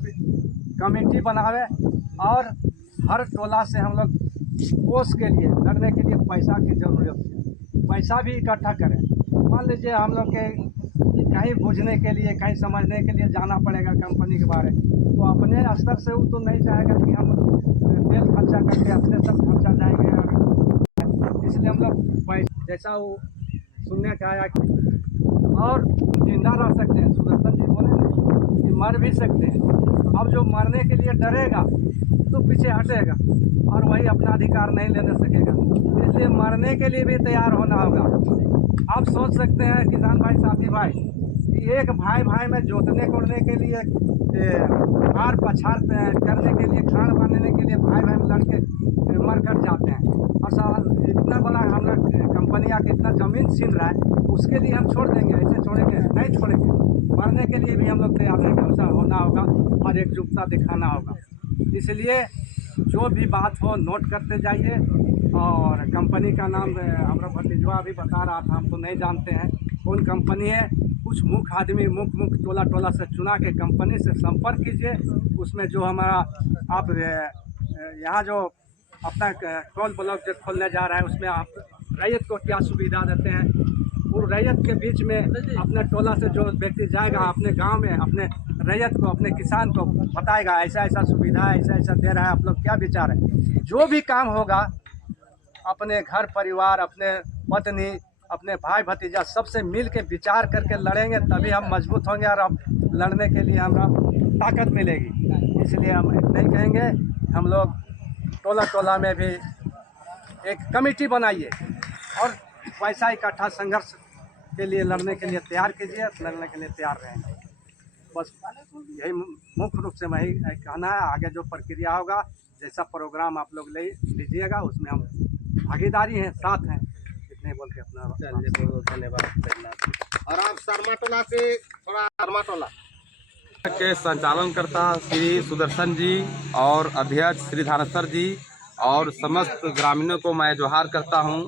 कमेटी बनावे, और हर टोला से हम लोग कोष के लिए लड़ने के लिए पैसा की ज़रूरत है, पैसा भी इकट्ठा करें। मान लीजिए हम लोग के कहीं बुझने के लिए, कहीं समझने के लिए जाना पड़ेगा कंपनी के बारे में, तो अपने स्तर से वो तो नहीं चाहेगा कि हम तेल खर्चा करके अपने सब खर्चा जाएंगे। इसलिए हम लोग जैसा वो सुनने का आया कि और जिंदा रह सकते हैं, सुदर्शन जी बोले ना कि मर भी सकते हैं। अब जो मरने के लिए डरेगा तो पीछे हटेगा, और वही अपना अधिकार नहीं लेने सकेगा। इसलिए मरने के लिए भी तैयार होना होगा। आप सोच सकते हैं किसान भाई, साथी भाई, कि एक भाई में जोतने कोड़ने के लिए, हार पछाड़ करने के लिए, खान बनाने के लिए भाई में लड़के मर कर जाते हैं। और साल इतना बड़ा हम लोग कंपनी आके इतना ज़मीन छीन रहा है, उसके लिए हम छोड़ देंगे? ऐसे छोड़ेंगे? नहीं छोड़ेंगे। मरने के लिए भी हम लोग तैयार नहीं, ऐसा होना होगा और एकजुटता दिखाना होगा। इसलिए जो भी बात हो नोट करते जाइए। और कंपनी का नाम हमारा भतीजवा अभी बता रहा था, हम तो नहीं जानते हैं कौन कंपनी है। कुछ मुख्य आदमी मुख्य टोला से चुना के कंपनी से संपर्क कीजिए। उसमें जो हमारा आप यहाँ जो अपना कोल ब्लॉक जो खोलने जा रहा है, उसमें आप रैयत को क्या सुविधा देते हैं, और रैयत के बीच में अपने टोला से जो व्यक्ति जाएगा अपने गांव में, अपने रैयत को, अपने किसान को बताएगा ऐसा ऐसा सुविधा है, ऐसा ऐसा दे रहा है, आप लोग क्या विचार है। जो भी काम होगा अपने घर परिवार, अपने पत्नी, अपने भाई भतीजा सबसे मिल के विचार करके लड़ेंगे, तभी हम मजबूत होंगे और अब लड़ने के लिए हमें ताकत मिलेगी। इसलिए हम नहीं कहेंगे, हम लोग टोला टोला में भी एक कमेटी बनाइए और पैसा इकट्ठा संघर्ष के लिए लड़ने के लिए तैयार कीजिए, लड़ने के लिए तैयार रहेंगे। बस यही मुख्य रूप से वही कहना है। आगे जो प्रक्रिया होगा, जैसा प्रोग्राम आप लोग ले लीजिएगा, उसमें हम भागीदारी हैं, साथ हैं, इतने बोल के अपना धन्यवाद। और आप शर्मा टोला से थोड़ा शर्मा टोला के संचालनकर्ता श्री सुदर्शन जी और अध्यक्ष श्री धानेश्वर जी और समस्त ग्रामीणों को मैं जोहार करता हूं।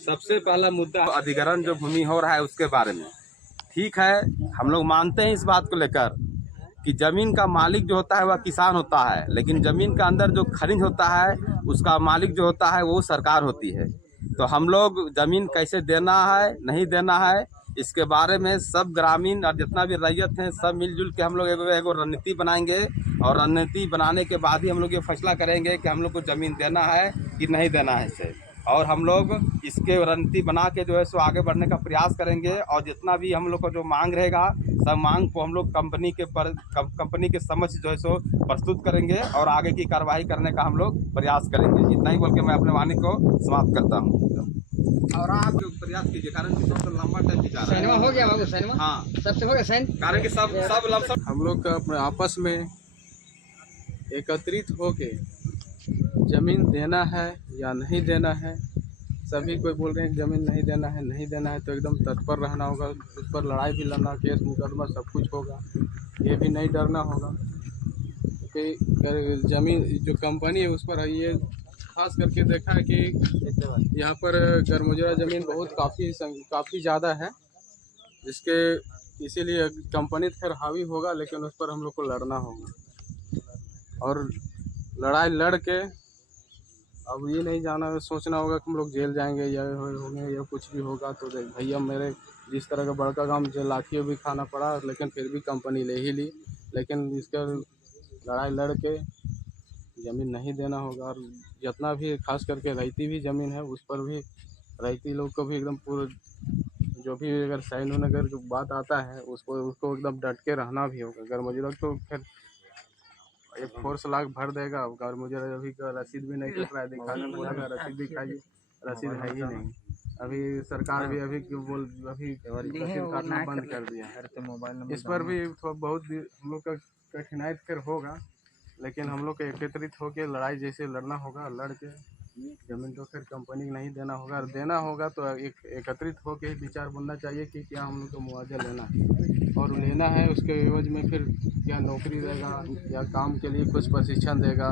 सबसे पहला मुद्दा अधिग्रहण जो भूमि हो रहा है उसके बारे में। ठीक है, हम लोग मानते हैं इस बात को लेकर कि ज़मीन का मालिक जो होता है वह किसान होता है, लेकिन ज़मीन का अंदर जो खनिज होता है उसका मालिक जो होता है वो सरकार होती है। तो हम लोग ज़मीन कैसे देना है नहीं देना है इसके बारे में सब ग्रामीण और जितना भी रैयत हैं सब मिलजुल के हम लोग एगो रणनीति बनाएंगे और रणनीति बनाने के बाद ही हम लोग ये फैसला करेंगे कि हम लोग को ज़मीन देना है कि नहीं देना है इसे। और हम लोग इसके रणनीति बना के जो है सो आगे बढ़ने का प्रयास करेंगे और जितना भी हम लोग को जो मांग रहेगा सब मांग को हम लोग कंपनी के समक्ष जो है सो प्रस्तुत करेंगे और आगे की कार्रवाई करने का हम लोग प्रयास करेंगे। इतना ही बोल के मैं अपने वाणी को समाप्त करता हूँ। और आप जो प्रयास कीजिए, कारण कि सबसे लंबा टाइम की जा रहा है। हो गया बाबू, सैनवा हाँ, सबसे हो गया सैन। कारण कि सब लमसम हम लोग का अपने आपस में एकत्रित होके ज़मीन देना है या नहीं देना है। सभी कोई बोल रहे हैं ज़मीन नहीं देना है, नहीं देना है, तो एकदम तत्पर रहना होगा। उस पर लड़ाई भी लड़ना, केस मुकदमा सब कुछ होगा। ये भी नहीं डरना होगा कि ज़मीन जो कंपनी है उस पर ये खास करके देखा है कि यहाँ पर गरमुजरा ज़मीन बहुत काफ़ी ज़्यादा है, जिसके इसीलिए कंपनी तो खैर हावी होगा, लेकिन उस पर हम लोग को लड़ना होगा। और लड़ाई लड़ के अब ये नहीं जाना सोचना होगा कि हम लोग जेल जाएंगे या होंगे या कुछ भी होगा। तो भैया मेरे जिस तरह का बड़का काम लाठियों भी खाना पड़ा, लेकिन फिर भी कंपनी ले ही ली। लेकिन इसका लड़ाई लड़ के ज़मीन नहीं देना होगा। और जितना भी खास करके रैयती भी ज़मीन है उस पर भी रैयती लोग को भी एकदम पूरा जो भी अगर साइन अगर जो बात आता है उसको एकदम डट के रहना भी होगा। अगर मुझे तो फिर एक फोर्स लाख भर देगा। अगर मुझे अभी रसीद भी नहीं कट रहा है, दिखाने को बोलेगा रसीद दिखाइए, रसीद है ही नहीं। अभी सरकार भी अभी रसीद काटना बंद कर दिया है। इस पर भी बहुत हम लोग का कठिनाई फिर होगा, लेकिन हम लोग को एकत्रित होकर लड़ाई जैसे लड़ना होगा, लड़ के ज़मीन तो फिर कंपनी को नहीं देना होगा। और देना होगा तो एकत्रित होकर ही विचार बनना चाहिए कि क्या हम लोग को मुआवजा लेना है और लेना है। उसके एवज में फिर क्या नौकरी देगा या काम के लिए कुछ प्रशिक्षण देगा,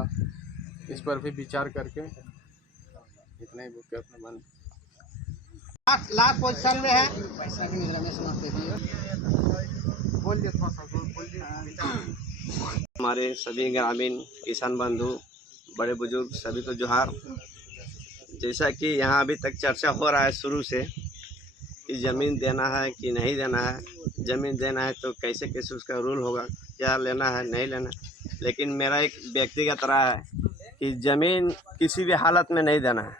इस पर भी विचार करके इतना ही बोल के अपना मन लास्ट पोजीशन में है। हमारे सभी ग्रामीण किसान बंधु बड़े बुजुर्ग सभी को जोहार। जैसा कि यहाँ अभी तक चर्चा हो रहा है शुरू से कि ज़मीन देना है कि नहीं देना है, ज़मीन देना है तो कैसे कैसे उसका रूल होगा, क्या लेना है नहीं लेना। लेकिन मेरा एक व्यक्तिगत राय है कि ज़मीन किसी भी हालत में नहीं देना है,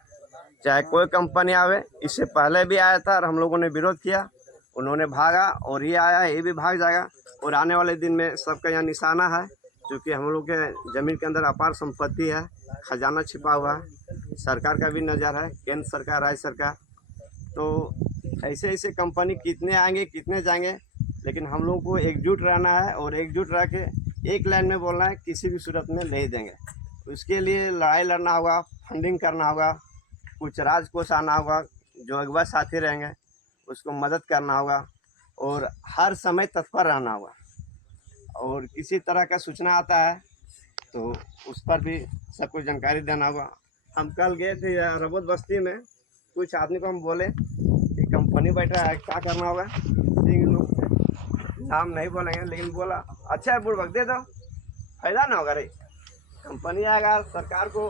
चाहे कोई कंपनी आवे। इससे पहले भी आया था और हम लोगों ने विरोध किया, उन्होंने भागा, और ये आया ये भी भाग जाएगा। और आने वाले दिन में सबका यहाँ निशाना है, क्योंकि हम लोग के ज़मीन के अंदर अपार संपत्ति है, खजाना छिपा हुआ है। सरकार का भी नज़र है, केंद्र सरकार, राज्य सरकार। तो ऐसे ऐसे कंपनी कितने आएंगे कितने जाएंगे, लेकिन हम लोग को एकजुट रहना है और एकजुट रह के एक लाइन में बोलना है, किसी भी सूरत में नहीं देंगे। उसके लिए लड़ाई लड़ना होगा, फंडिंग करना होगा, कुछ राजकोष आना होगा, जो अगवा साथी रहेंगे उसको मदद करना होगा और हर समय तत्पर रहना होगा। और किसी तरह का सूचना आता है तो उस पर भी सबको जानकारी देना होगा। हम कल गए थे रबोद बस्ती में, कुछ आदमी को हम बोले कि कंपनी बैठा है, क्या करना होगा। सिंह लोग नाम नहीं बोलेंगे, लेकिन बोला अच्छा है बुड़बक दे दो, फायदा ना होगा रे। कंपनी आएगा, सरकार को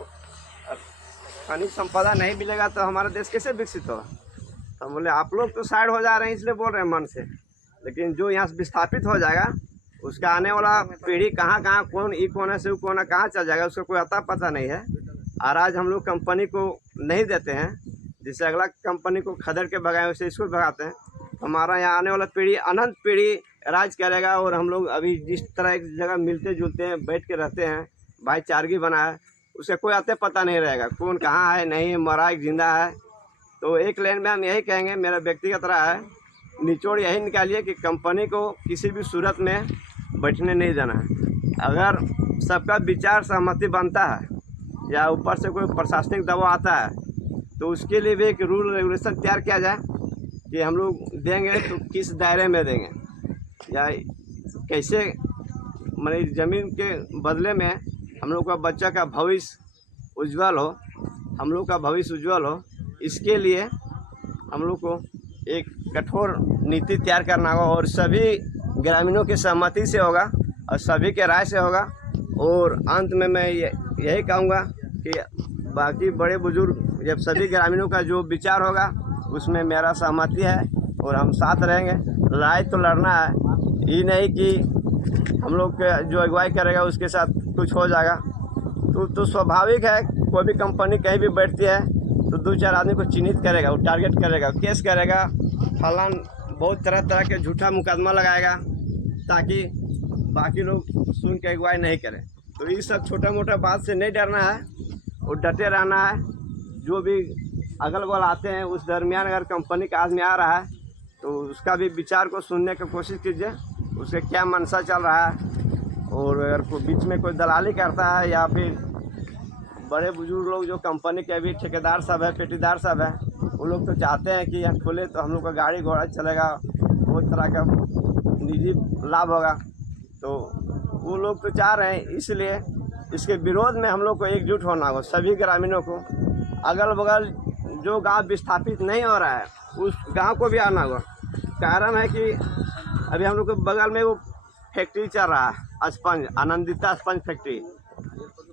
खनिज संपदा नहीं मिलेगा तो हमारा देश कैसे विकसित होगा। तो हम बोले आप लोग तो साइड हो जा रहे हैं इसलिए बोल रहे हैं मन से, लेकिन जो यहाँ से विस्थापित हो जाएगा उसका आने वाला पीढ़ी कहाँ कहाँ कौन ई कोना से वो कोना कहाँ चल जाएगा, उसका कोई अता पता नहीं है। और आज हम लोग कंपनी को नहीं देते हैं, जिससे अगला कंपनी को खदेड़ के भगाए वैसे इसको भगाते हैं। हमारा यहाँ आने वाला पीढ़ी अनंत पीढ़ी राज करेगा। और हम लोग अभी जिस तरह एक जगह मिलते जुलते हैं, बैठ के रहते हैं, भाईचारगी बना है, उसे कोई आते पता नहीं रहेगा कौन कहाँ है, नहीं मरा है, जिंदा है। तो एक लाइन में हम यही कहेंगे, मेरा व्यक्तिगत राय है, निचोड़ यही निकालिए कि कंपनी को किसी भी सूरत में बैठने नहीं देना है। अगर सबका विचार सहमति बनता है या ऊपर से कोई प्रशासनिक दबाव आता है तो उसके लिए भी एक रूल रेगुलेशन तैयार किया जाए कि हम लोग देंगे तो किस दायरे में देंगे या कैसे, मतलब ज़मीन के बदले में हम लोग का बच्चा का भविष्य उज्जवल हो, हम लोग का भविष्य उज्जवल हो। इसके लिए हम लोग को एक कठोर नीति तैयार करना होगा और सभी ग्रामीणों की सहमति से होगा और सभी के राय से होगा। और अंत में मैं यही कहूँगा कि बाकी बड़े बुजुर्ग जब सभी ग्रामीणों का जो विचार होगा उसमें मेरा सहमति है और हम साथ रहेंगे। लड़ाई तो लड़ना है, ये नहीं कि हम लोग के जो अगुवाई करेगा उसके साथ कुछ हो जाएगा। तो स्वाभाविक है, कोई भी कंपनी कहीं भी बैठती है तो 2-4 आदमी को चिन्हित करेगा, वो टारगेट करेगा, केस करेगा, फलान बहुत तरह तरह के झूठा मुकदमा लगाएगा ताकि बाकी लोग सुन के अगुवाई नहीं करें। तो ये सब छोटा मोटा बात से नहीं डरना है और डटे रहना है। जो भी अगल बगल आते हैं उस दरमियान अगर कंपनी का आदमी आ रहा है तो उसका भी विचार को सुनने की कोशिश कीजिए, उसके क्या मनसा चल रहा है। और अगर कोई बीच में कोई दलाली करता है या फिर बड़े बुजुर्ग लोग जो कंपनी के अभी ठेकेदार सब है, पेटीदार सब है, वो लोग तो चाहते हैं कि यहाँ खुले तो हम लोग का गाड़ी घोड़ा चलेगा, बहुत तरह का निजी लाभ होगा, तो वो लोग तो चाह रहे हैं। इसलिए इसके विरोध में हम लोग को एकजुट होना होगा, सभी ग्रामीणों को। अगल बगल जो गांव विस्थापित नहीं हो रहा है उस गांव को भी आना होगा। कारण है कि अभी हम लोग के बगल में वो फैक्ट्री चल रहा है, स्पंज, आनंदिता स्पंज फैक्ट्री,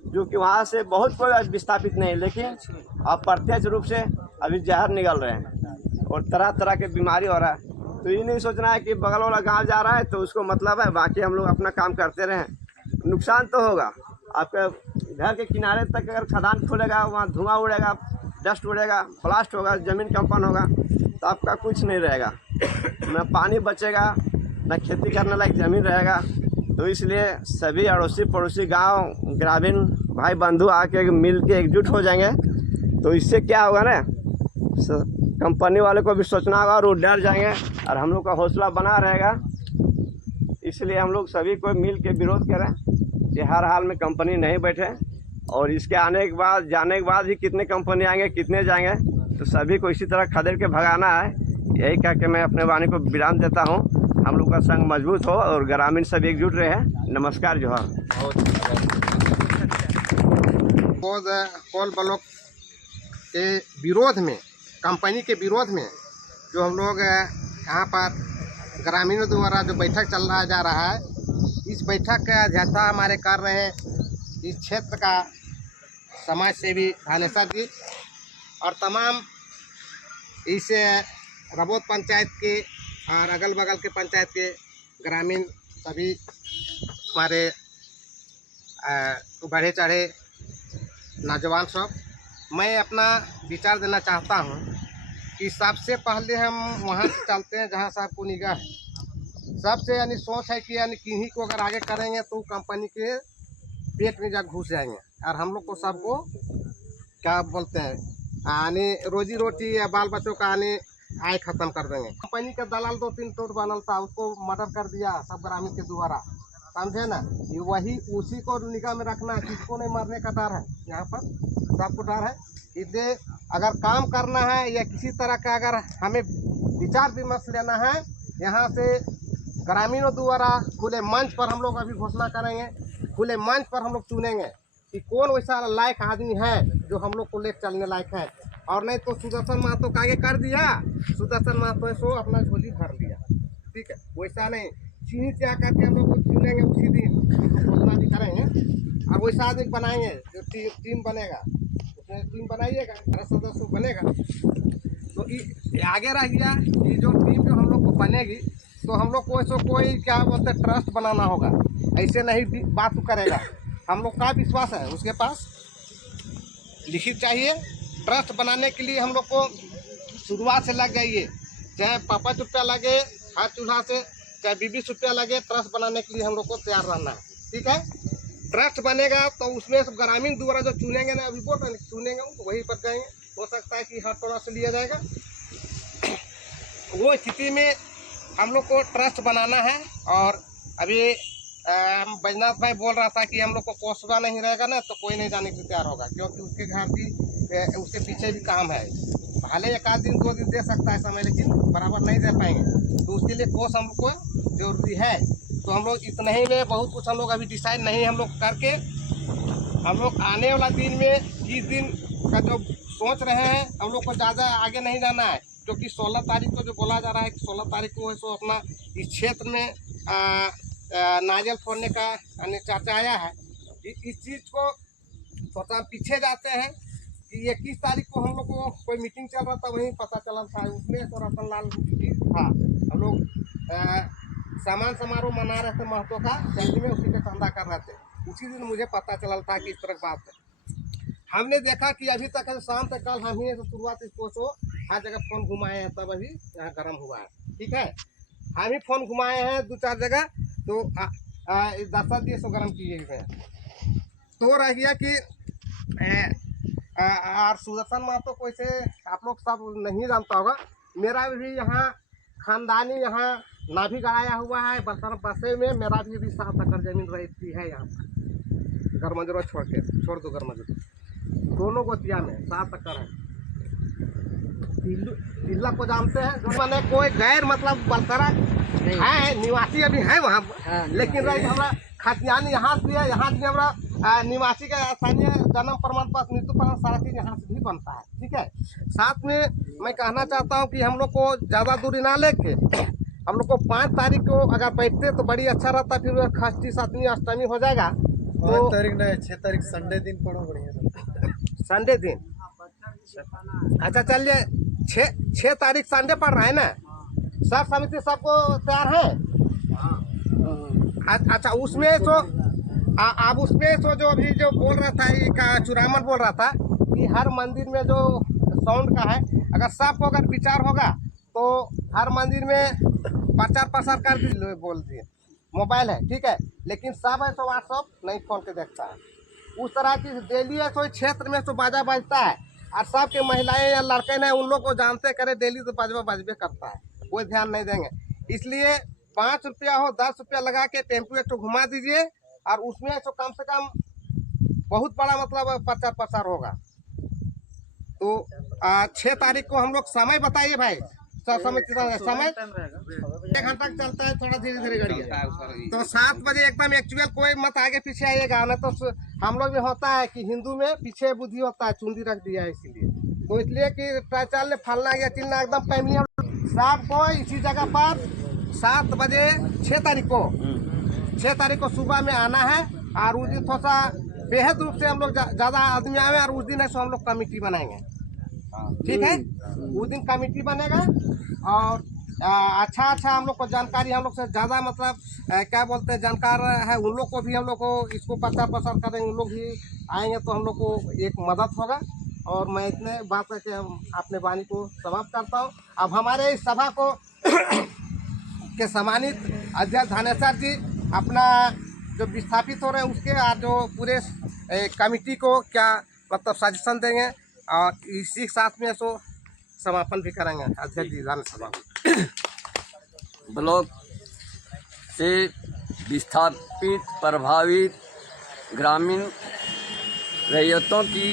जो कि वहाँ से बहुत कोई विस्थापित नहीं, लेकिन अप्रत्यक्ष रूप से अभी जहर निकल रहे हैं और तरह तरह के बीमारी हो रहा है। तो ये नहीं सोचना है कि बगल वाला गांव जा रहा है तो उसको मतलब है, बाकी हम लोग अपना काम करते रहें। नुकसान तो होगा, आपके घर के किनारे तक अगर खदान खुलेगा, वहाँ धुआं उड़ेगा, डस्ट उड़ेगा, ब्लास्ट होगा, ज़मीन कंपन होगा, तो आपका कुछ नहीं रहेगा, न पानी बचेगा, न खेती करने लायक ज़मीन रहेगा। तो इसलिए सभी अड़ोसी पड़ोसी गांव ग्रामीण भाई बंधु आके मिल के एकजुट हो जाएंगे। तो इससे क्या होगा ना, कंपनी वाले को भी सोचना होगा और वो डर जाएंगे और हम लोग का हौसला बना रहेगा। इसलिए हम लोग सभी को मिल के विरोध करें कि हर हाल में कंपनी नहीं बैठे। और इसके आने के बाद जाने के बाद भी कितने कंपनी आएंगे, कितने जाएंगे, तो सभी को इसी तरह खदेड़ के भगाना है। यही कह के मैं अपने वाणी को विराम देता हूँ। हम लोग का संघ मजबूत हो और ग्रामीण सभी एकजुट रहे। नमस्कार, जोहार। कोल ब्लॉक के विरोध में, कंपनी के विरोध में जो हम लोग यहाँ पर ग्रामीणों द्वारा जो बैठक चल रहा जा रहा है, इस बैठक का अध्यक्षता हमारे कर रहे हैं इस क्षेत्र का समाज सेवी धानेश्वर जी और तमाम इस रबोद पंचायत के और अगल बगल के पंचायत के ग्रामीण सभी हमारे बढ़े चढ़े नौजवान सब। मैं अपना विचार देना चाहता हूँ कि सबसे पहले हम वहाँ से चलते हैं जहाँ साहब को निगाह है। सबसे यानी सोच है कि यानी किन्हीं को अगर आगे करेंगे तो कंपनी के पेट में जा घुस जाएंगे और हम लोग को सबको क्या बोलते हैं आने रोजी रोटी या बाल बच्चों का आने आय खत्म कर देंगे। कंपनी का दलाल 2-3 टोट बनल था, उसको मर्डर कर दिया सब ग्रामीण के द्वारा, समझे ना। ये वही उसी को निगाह में रखना है, किसको नहीं मरने का डर है, यहाँ पर सबको डर है। इसलिए अगर काम करना है या किसी तरह का अगर हमें विचार विमर्श लेना है, यहाँ से ग्रामीणों द्वारा खुले मंच पर हम लोग अभी घोषणा करेंगे, खुले मंच पर हम लोग चुनेंगे कि कौन वैसा लायक आदमी है जो हम लोग को ले चलने लायक है। और नहीं तो सुदर्शन महतो का आगे कर दिया, सुदर्शन महतो सो अपना झोली भर लिया, ठीक है। वैसा नहीं, चीनी क्या करके हम लोग को चुनेंगे उसी दिन घोषणा भी करेंगे और वैसा आदमी बनाएंगे जो टीम बनेगा, उसमें टीम बनाइएगा, 12 सदस्य बनेगा। तो आगे रह गया कि जो टीम जो हम लोग को बनेगी तो हम लोग को ऐसा कोई क्या बोलते हैं ट्रस्ट बनाना होगा, ऐसे नहीं बात करेगा। हम लोग का विश्वास है उसके पास लिखित चाहिए ट्रस्ट बनाने के लिए हम लोग को शुरुआत से लग जाइए, चाहे 5 रुपया लगे हर चूल्हा से, चाहे 20 रुपया लगे, ट्रस्ट बनाने के लिए हम लोग को तैयार रहना है। ठीक है, ट्रस्ट बनेगा तो उसमें ग्रामीण द्वारा जो चुनेंगे ना, अभी बोल रहे हैं चुनेंगे तो वही पर जाएंगे, हो सकता है कि हर टोला से लिया जाएगा। वो स्थिति में हम लोग को ट्रस्ट बनाना है। और अभी बैजनाथ भाई बोल रहा था कि हम लोग को कोसवा नहीं रहेगा ना तो कोई नहीं जाने के लिए तैयार होगा, क्योंकि उसके घर की उसके पीछे भी काम है। भले 1 आध दिन 2 दिन दे सकता है समय, लेकिन बराबर नहीं दे पाएंगे, तो उसके लिए कोस हम लोग को जरूरी है। तो हम लोग इतना ही में बहुत कुछ हम लोग अभी डिसाइड नहीं हम लोग करके, हम लोग आने वाला दिन में 20 दिन का जो सोच रहे हैं, हम लोग को ज़्यादा आगे नहीं जाना है, क्योंकि 16 तारीख को जो बोला जा रहा है कि 16 तारीख को है सो अपना इस क्षेत्र में नारियल फोड़ने का चर्चा आया है। इस चीज़ को थोड़ा पीछे जाते हैं कि 21 तारीख को हम लोग को कोई मीटिंग चल रहा था, वहीं पता चला था, उसमें तो रतन लाल भी था। हम लोग सामान समारोह मना रहे थे महतो का दिल्ली में, उसी का चंदा कर रहे थे। उसी दिन मुझे पता चला था कि इस तरह बात है। हमने देखा कि अभी तक शाम तक कल हम ही शुरुआत इसको सो हर जगह फोन घुमाए हैं, तब अभी यहाँ गर्म हुआ है। ठीक है, हम ही फोन घुमाए हैं 2-4 जगह, तो 10 दिन सो गर्म किए हुए हैं। तो रह गया कि और सुदर्शन महतो को इसे आप लोग सब नहीं जानता होगा, मेरा भी यहाँ खानदानी यहाँ नाभि गड़ाया हुआ है। बरसर बसे में मेरा भी 7 एकड़ जमीन रहती है यहाँ पर, गरमजरा छोड़ दो गरमजरा, दोनों गोतिया में 7 एकड़ है। तिल्ला को जानते हैं, जो मैंने कोई गैर मतलब बलसरा है, निवासी अभी है वहाँ पर, लेकिन हमारा खतियानी यहाँ से है, यहाँ से हमारा निवासी का स्थानीय जन्म प्रमाण पत्र, मृत्यु प्रमाण सारा चीज यहाँ से भी बनता है। ठीक है, साथ में मैं कहना चाहता हूँ कि हम लोग को ज़्यादा दूरी ना लेके हम लोग को 5 तारीख को अगर बैठते तो बड़ी अच्छा रहता, फिर खष्टी 7वीं अष्टमी हो जाएगा। 5 तारीख नहीं, 6 तारीख संडे दिन पढ़ो बढ़िया, संडे दिन। अच्छा चलिए, 6 तारीख संडे पड़ रहा है ना, सब समिति सबको तैयार है। अच्छा, उसमें तो अब उसमें तो जो अभी जो बोल रहा था ये चुरामन बोल रहा था कि हर मंदिर में जो साउंड का है, अगर सबको अगर विचार होगा तो हर मंदिर में प्रचार प्रसार कर दीजिए, बोल दिए मोबाइल है। ठीक है, लेकिन सब है तो व्हाट्सअप नहीं खोल के देखता है, उस तरह की डेली है तो क्षेत्र में तो बाजा बजता है, और सबके महिलाएं या लड़के हैं उन लोग को जानते करे डेली तो बाजवा बजबे करता है, कोई ध्यान नहीं देंगे। इसलिए 5 रुपया हो 10 रुपया लगा के टेम्पू एक तो घुमा दीजिए, और उसमें तो कम से कम बहुत बड़ा मतलब प्रचार प्रसार होगा। तो 6 तारीख को हम लोग समय बताइए भाई, समय 1 घंटा चलता है, थोड़ा धीरे धीरे गाड़ी है। तो 7 बजे एकदम एक्चुअल, कोई मत आगे पीछे आइएगा ना, तो हम लोग में होता है कि हिंदू में पीछे बुद्धि होता है, चुंदी रख दिया है इसीलिए, तो इसलिए कि चलने फलना या चिलना एकदम फैमिली। शाम को इसी जगह पर 7 बजे 6 तारीख को सुबह में आना है, और उस दिन थोड़ा सा बेहद रूप से हम लोग ज़्यादा आदमी आए, और उस दिन है सो हम लोग कमेटी बनाएंगे। ठीक है, उस दिन कमेटी बनेगा, और अच्छा हम लोग को जानकारी, हम लोग से ज़्यादा मतलब क्या बोलते हैं जानकार है उन लोग को भी हम लोग को इसको प्रचार प्रसार करेंगे, उन लोग भी आएंगे तो हम लोग को एक मदद होगा। और मैं इतने बात करके अपने वाणी को समाप्त करता हूँ। अब हमारे इस सभा को के सम्मानित अध्यक्ष धानेश्वर जी अपना जो विस्थापित हो रहे हैं उसके आज जो पूरे कमेटी को क्या मतलब सजेशन देंगे, और इसी साथ में सो समापन भी करेंगे अध्यक्ष जी धानेश्वर ब्लॉक से विस्थापित प्रभावित ग्रामीण रैयतों की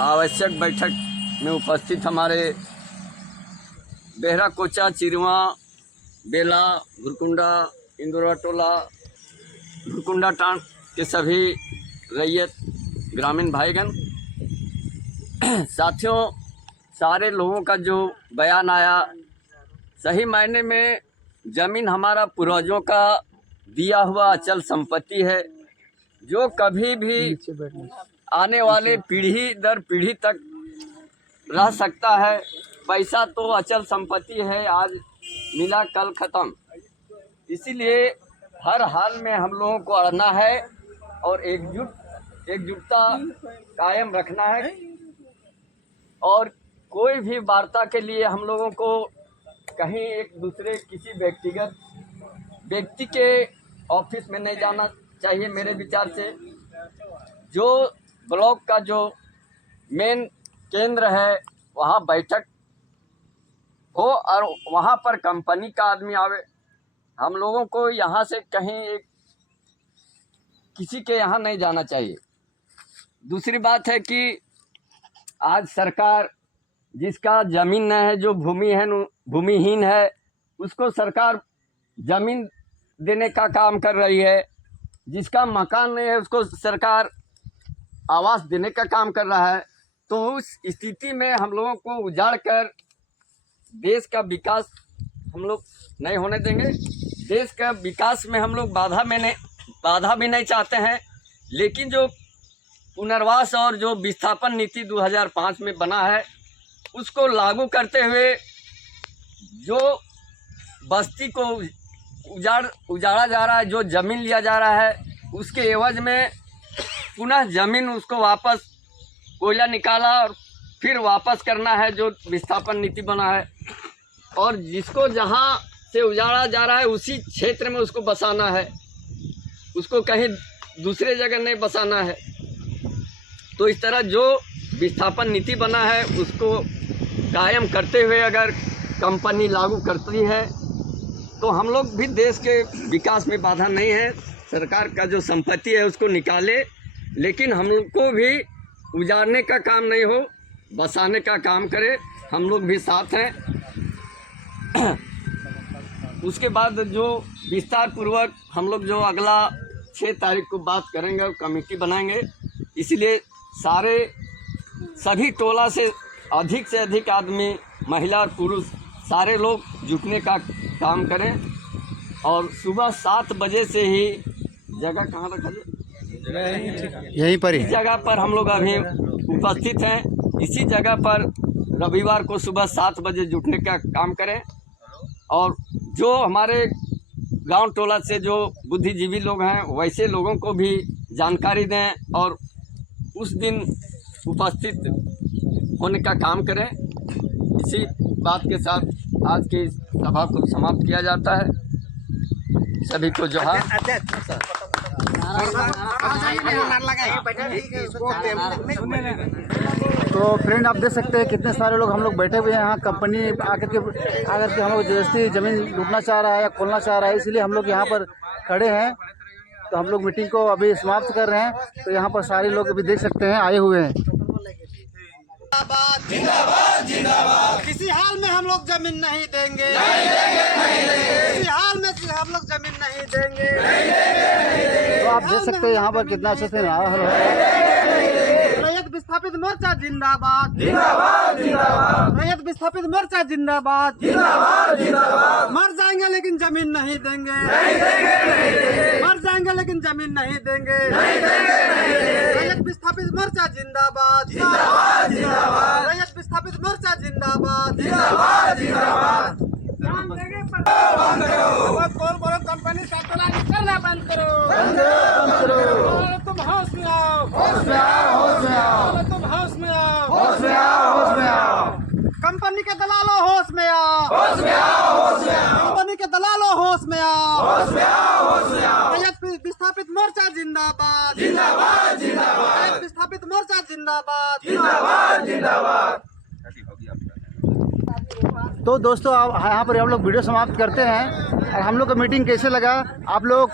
आवश्यक बैठक में उपस्थित हमारे बेहरा कोचा, चिरवा, बेला, भुरकुंडा, इंदौरा टोला, भुरकुंडा टांड के सभी रैयत ग्रामीण भाईगण, साथियों, सारे लोगों का जो बयान आया, सही मायने में ज़मीन हमारा पूर्वजों का दिया हुआ अचल संपत्ति है, जो कभी भी आने वाले पीढ़ी दर पीढ़ी तक रह सकता है। पैसा तो अचल संपत्ति है, आज मिला कल ख़त्म, इसीलिए हर हाल में हम लोगों को अड़ना है और एकजुटता कायम रखना है। और कोई भी वार्ता के लिए हम लोगों को कहीं एक दूसरे किसी व्यक्तिगत व्यक्ति के ऑफिस में नहीं जाना चाहिए। मेरे विचार से जो ब्लॉक का जो मेन केंद्र है वहाँ बैठक हो और वहाँ पर कंपनी का आदमी आवे। हम लोगों को यहाँ से कहीं एक किसी के यहाँ नहीं जाना चाहिए। दूसरी बात है कि आज सरकार जिसका ज़मीन न है, जो भूमिहीन है, उसको सरकार ज़मीन देने का काम कर रही है। जिसका मकान नहीं है उसको सरकार आवास देने का काम कर रहा है। तो उस स्थिति में हम लोगों को उजाड़ कर देश का विकास हम लोग नहीं होने देंगे। देश का विकास में हम लोग बाधा भी नहीं चाहते हैं। लेकिन जो पुनर्वास और जो विस्थापन नीति 2005 में बना है उसको लागू करते हुए जो बस्ती को उजाड़ा जा रहा है, जो ज़मीन लिया जा रहा है, उसके एवज में पुनः ज़मीन उसको वापस कोयला निकाला और फिर वापस करना है जो विस्थापन नीति बना है। और जिसको जहाँ से उजाड़ा जा रहा है उसी क्षेत्र में उसको बसाना है, उसको कहीं दूसरे जगह नहीं बसाना है। तो इस तरह जो विस्थापन नीति बना है उसको कायम करते हुए अगर कंपनी लागू करती है तो हम लोग भी देश के विकास में बाधा नहीं है। सरकार का जो संपत्ति है उसको निकाले, लेकिन हम लोग को भी उजाड़ने का काम नहीं हो, बसाने का काम करे। हम लोग भी साथ हैं। उसके बाद जो विस्तार पूर्वक हम लोग जो अगला 6 तारीख को बात करेंगे और कमेटी बनाएंगे। इसलिए सभी टोला से अधिक आदमी, महिला और पुरुष सारे लोग जुटने का काम करें। और सुबह 7 बजे से ही जगह कहाँ रखा जाए, यहीं पर ही इस जगह पर हम लोग अभी उपस्थित हैं। इसी जगह पर रविवार को सुबह 7 बजे जुटने का काम करें। और जो हमारे गांव टोला से जो बुद्धिजीवी लोग हैं वैसे लोगों को भी जानकारी दें और उस दिन उपस्थित होने का काम करें। इसी बात के साथ आज की सभा को समाप्त किया जाता है। सभी को जोहार। तो फ्रेंड आप देख सकते हैं कितने सारे लोग हम लोग बैठे हुए हैं यहाँ। कंपनी आकर के हम लोग जबरदस्ती ज़मीन लूटना चाह रहा है या खोलना चाह रहा है, इसलिए हम लोग यहाँ पर खड़े हैं। तो हम लोग मीटिंग को अभी समाप्त कर रहे हैं। तो यहाँ पर सारे लोग अभी देख सकते हैं आए हुए हैं। जिंदाबाद जिंदाबाद। किसी हाल में हम लोग जमीन नहीं देंगे, किसी हाल में हम लोग जमीन नहीं देंगे। तो आप देख सकते हैं यहाँ पर कितना अच्छे से नारा है। रैयत विस्थापित मोर्चा जिंदाबाद जिंदाबाद जिंदाबाद। रैयत विस्थापित मोर्चा जिंदाबाद जिंदाबाद जिंदाबाद। मर जाएंगे लेकिन जमीन नहीं देंगे, मर जाएंगे लेकिन जमीन नहीं देंगे। रैयत विस्थापित मोर्चा जिंदाबाद जिंदाबाद जिंदाबाद। रैयत विस्थापित मोर्चा जिंदाबाद जिंदाबाद जिंदाबाद। कंपनी करना बंद करो, तुम हाउस में आओ, तुम हाउस में आओ। कंपनी के दलालों होश में आओ, कंपनी के दलालों होश में आओ। रैयत विस्थापित मोर्चा जिंदाबाद जिंदाबाद जिंदाबाद। रैयत विस्थापित मोर्चा जिंदाबाद जिंदाबाद जिंदाबाद। तो दोस्तों यहाँ पर हम लोग वीडियो समाप्त करते हैं। और हम लोग का मीटिंग कैसे लगा आप लोग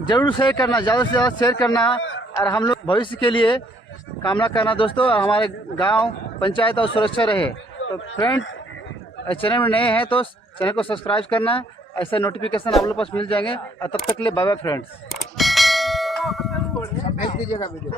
ज़रूर शेयर करना, ज़्यादा से ज़्यादा शेयर करना। और हम लोग भविष्य के लिए कामना करना दोस्तों, और हमारे गांव पंचायत और सुरक्षा रहे। तो फ्रेंड चैनल में नए हैं तो चैनल को सब्सक्राइब करना, ऐसे नोटिफिकेशन आप लोग पास मिल जाएंगे। और तब तक के लिए बाय बाय फ्रेंड्स। भेज दीजिएगा वीडियो।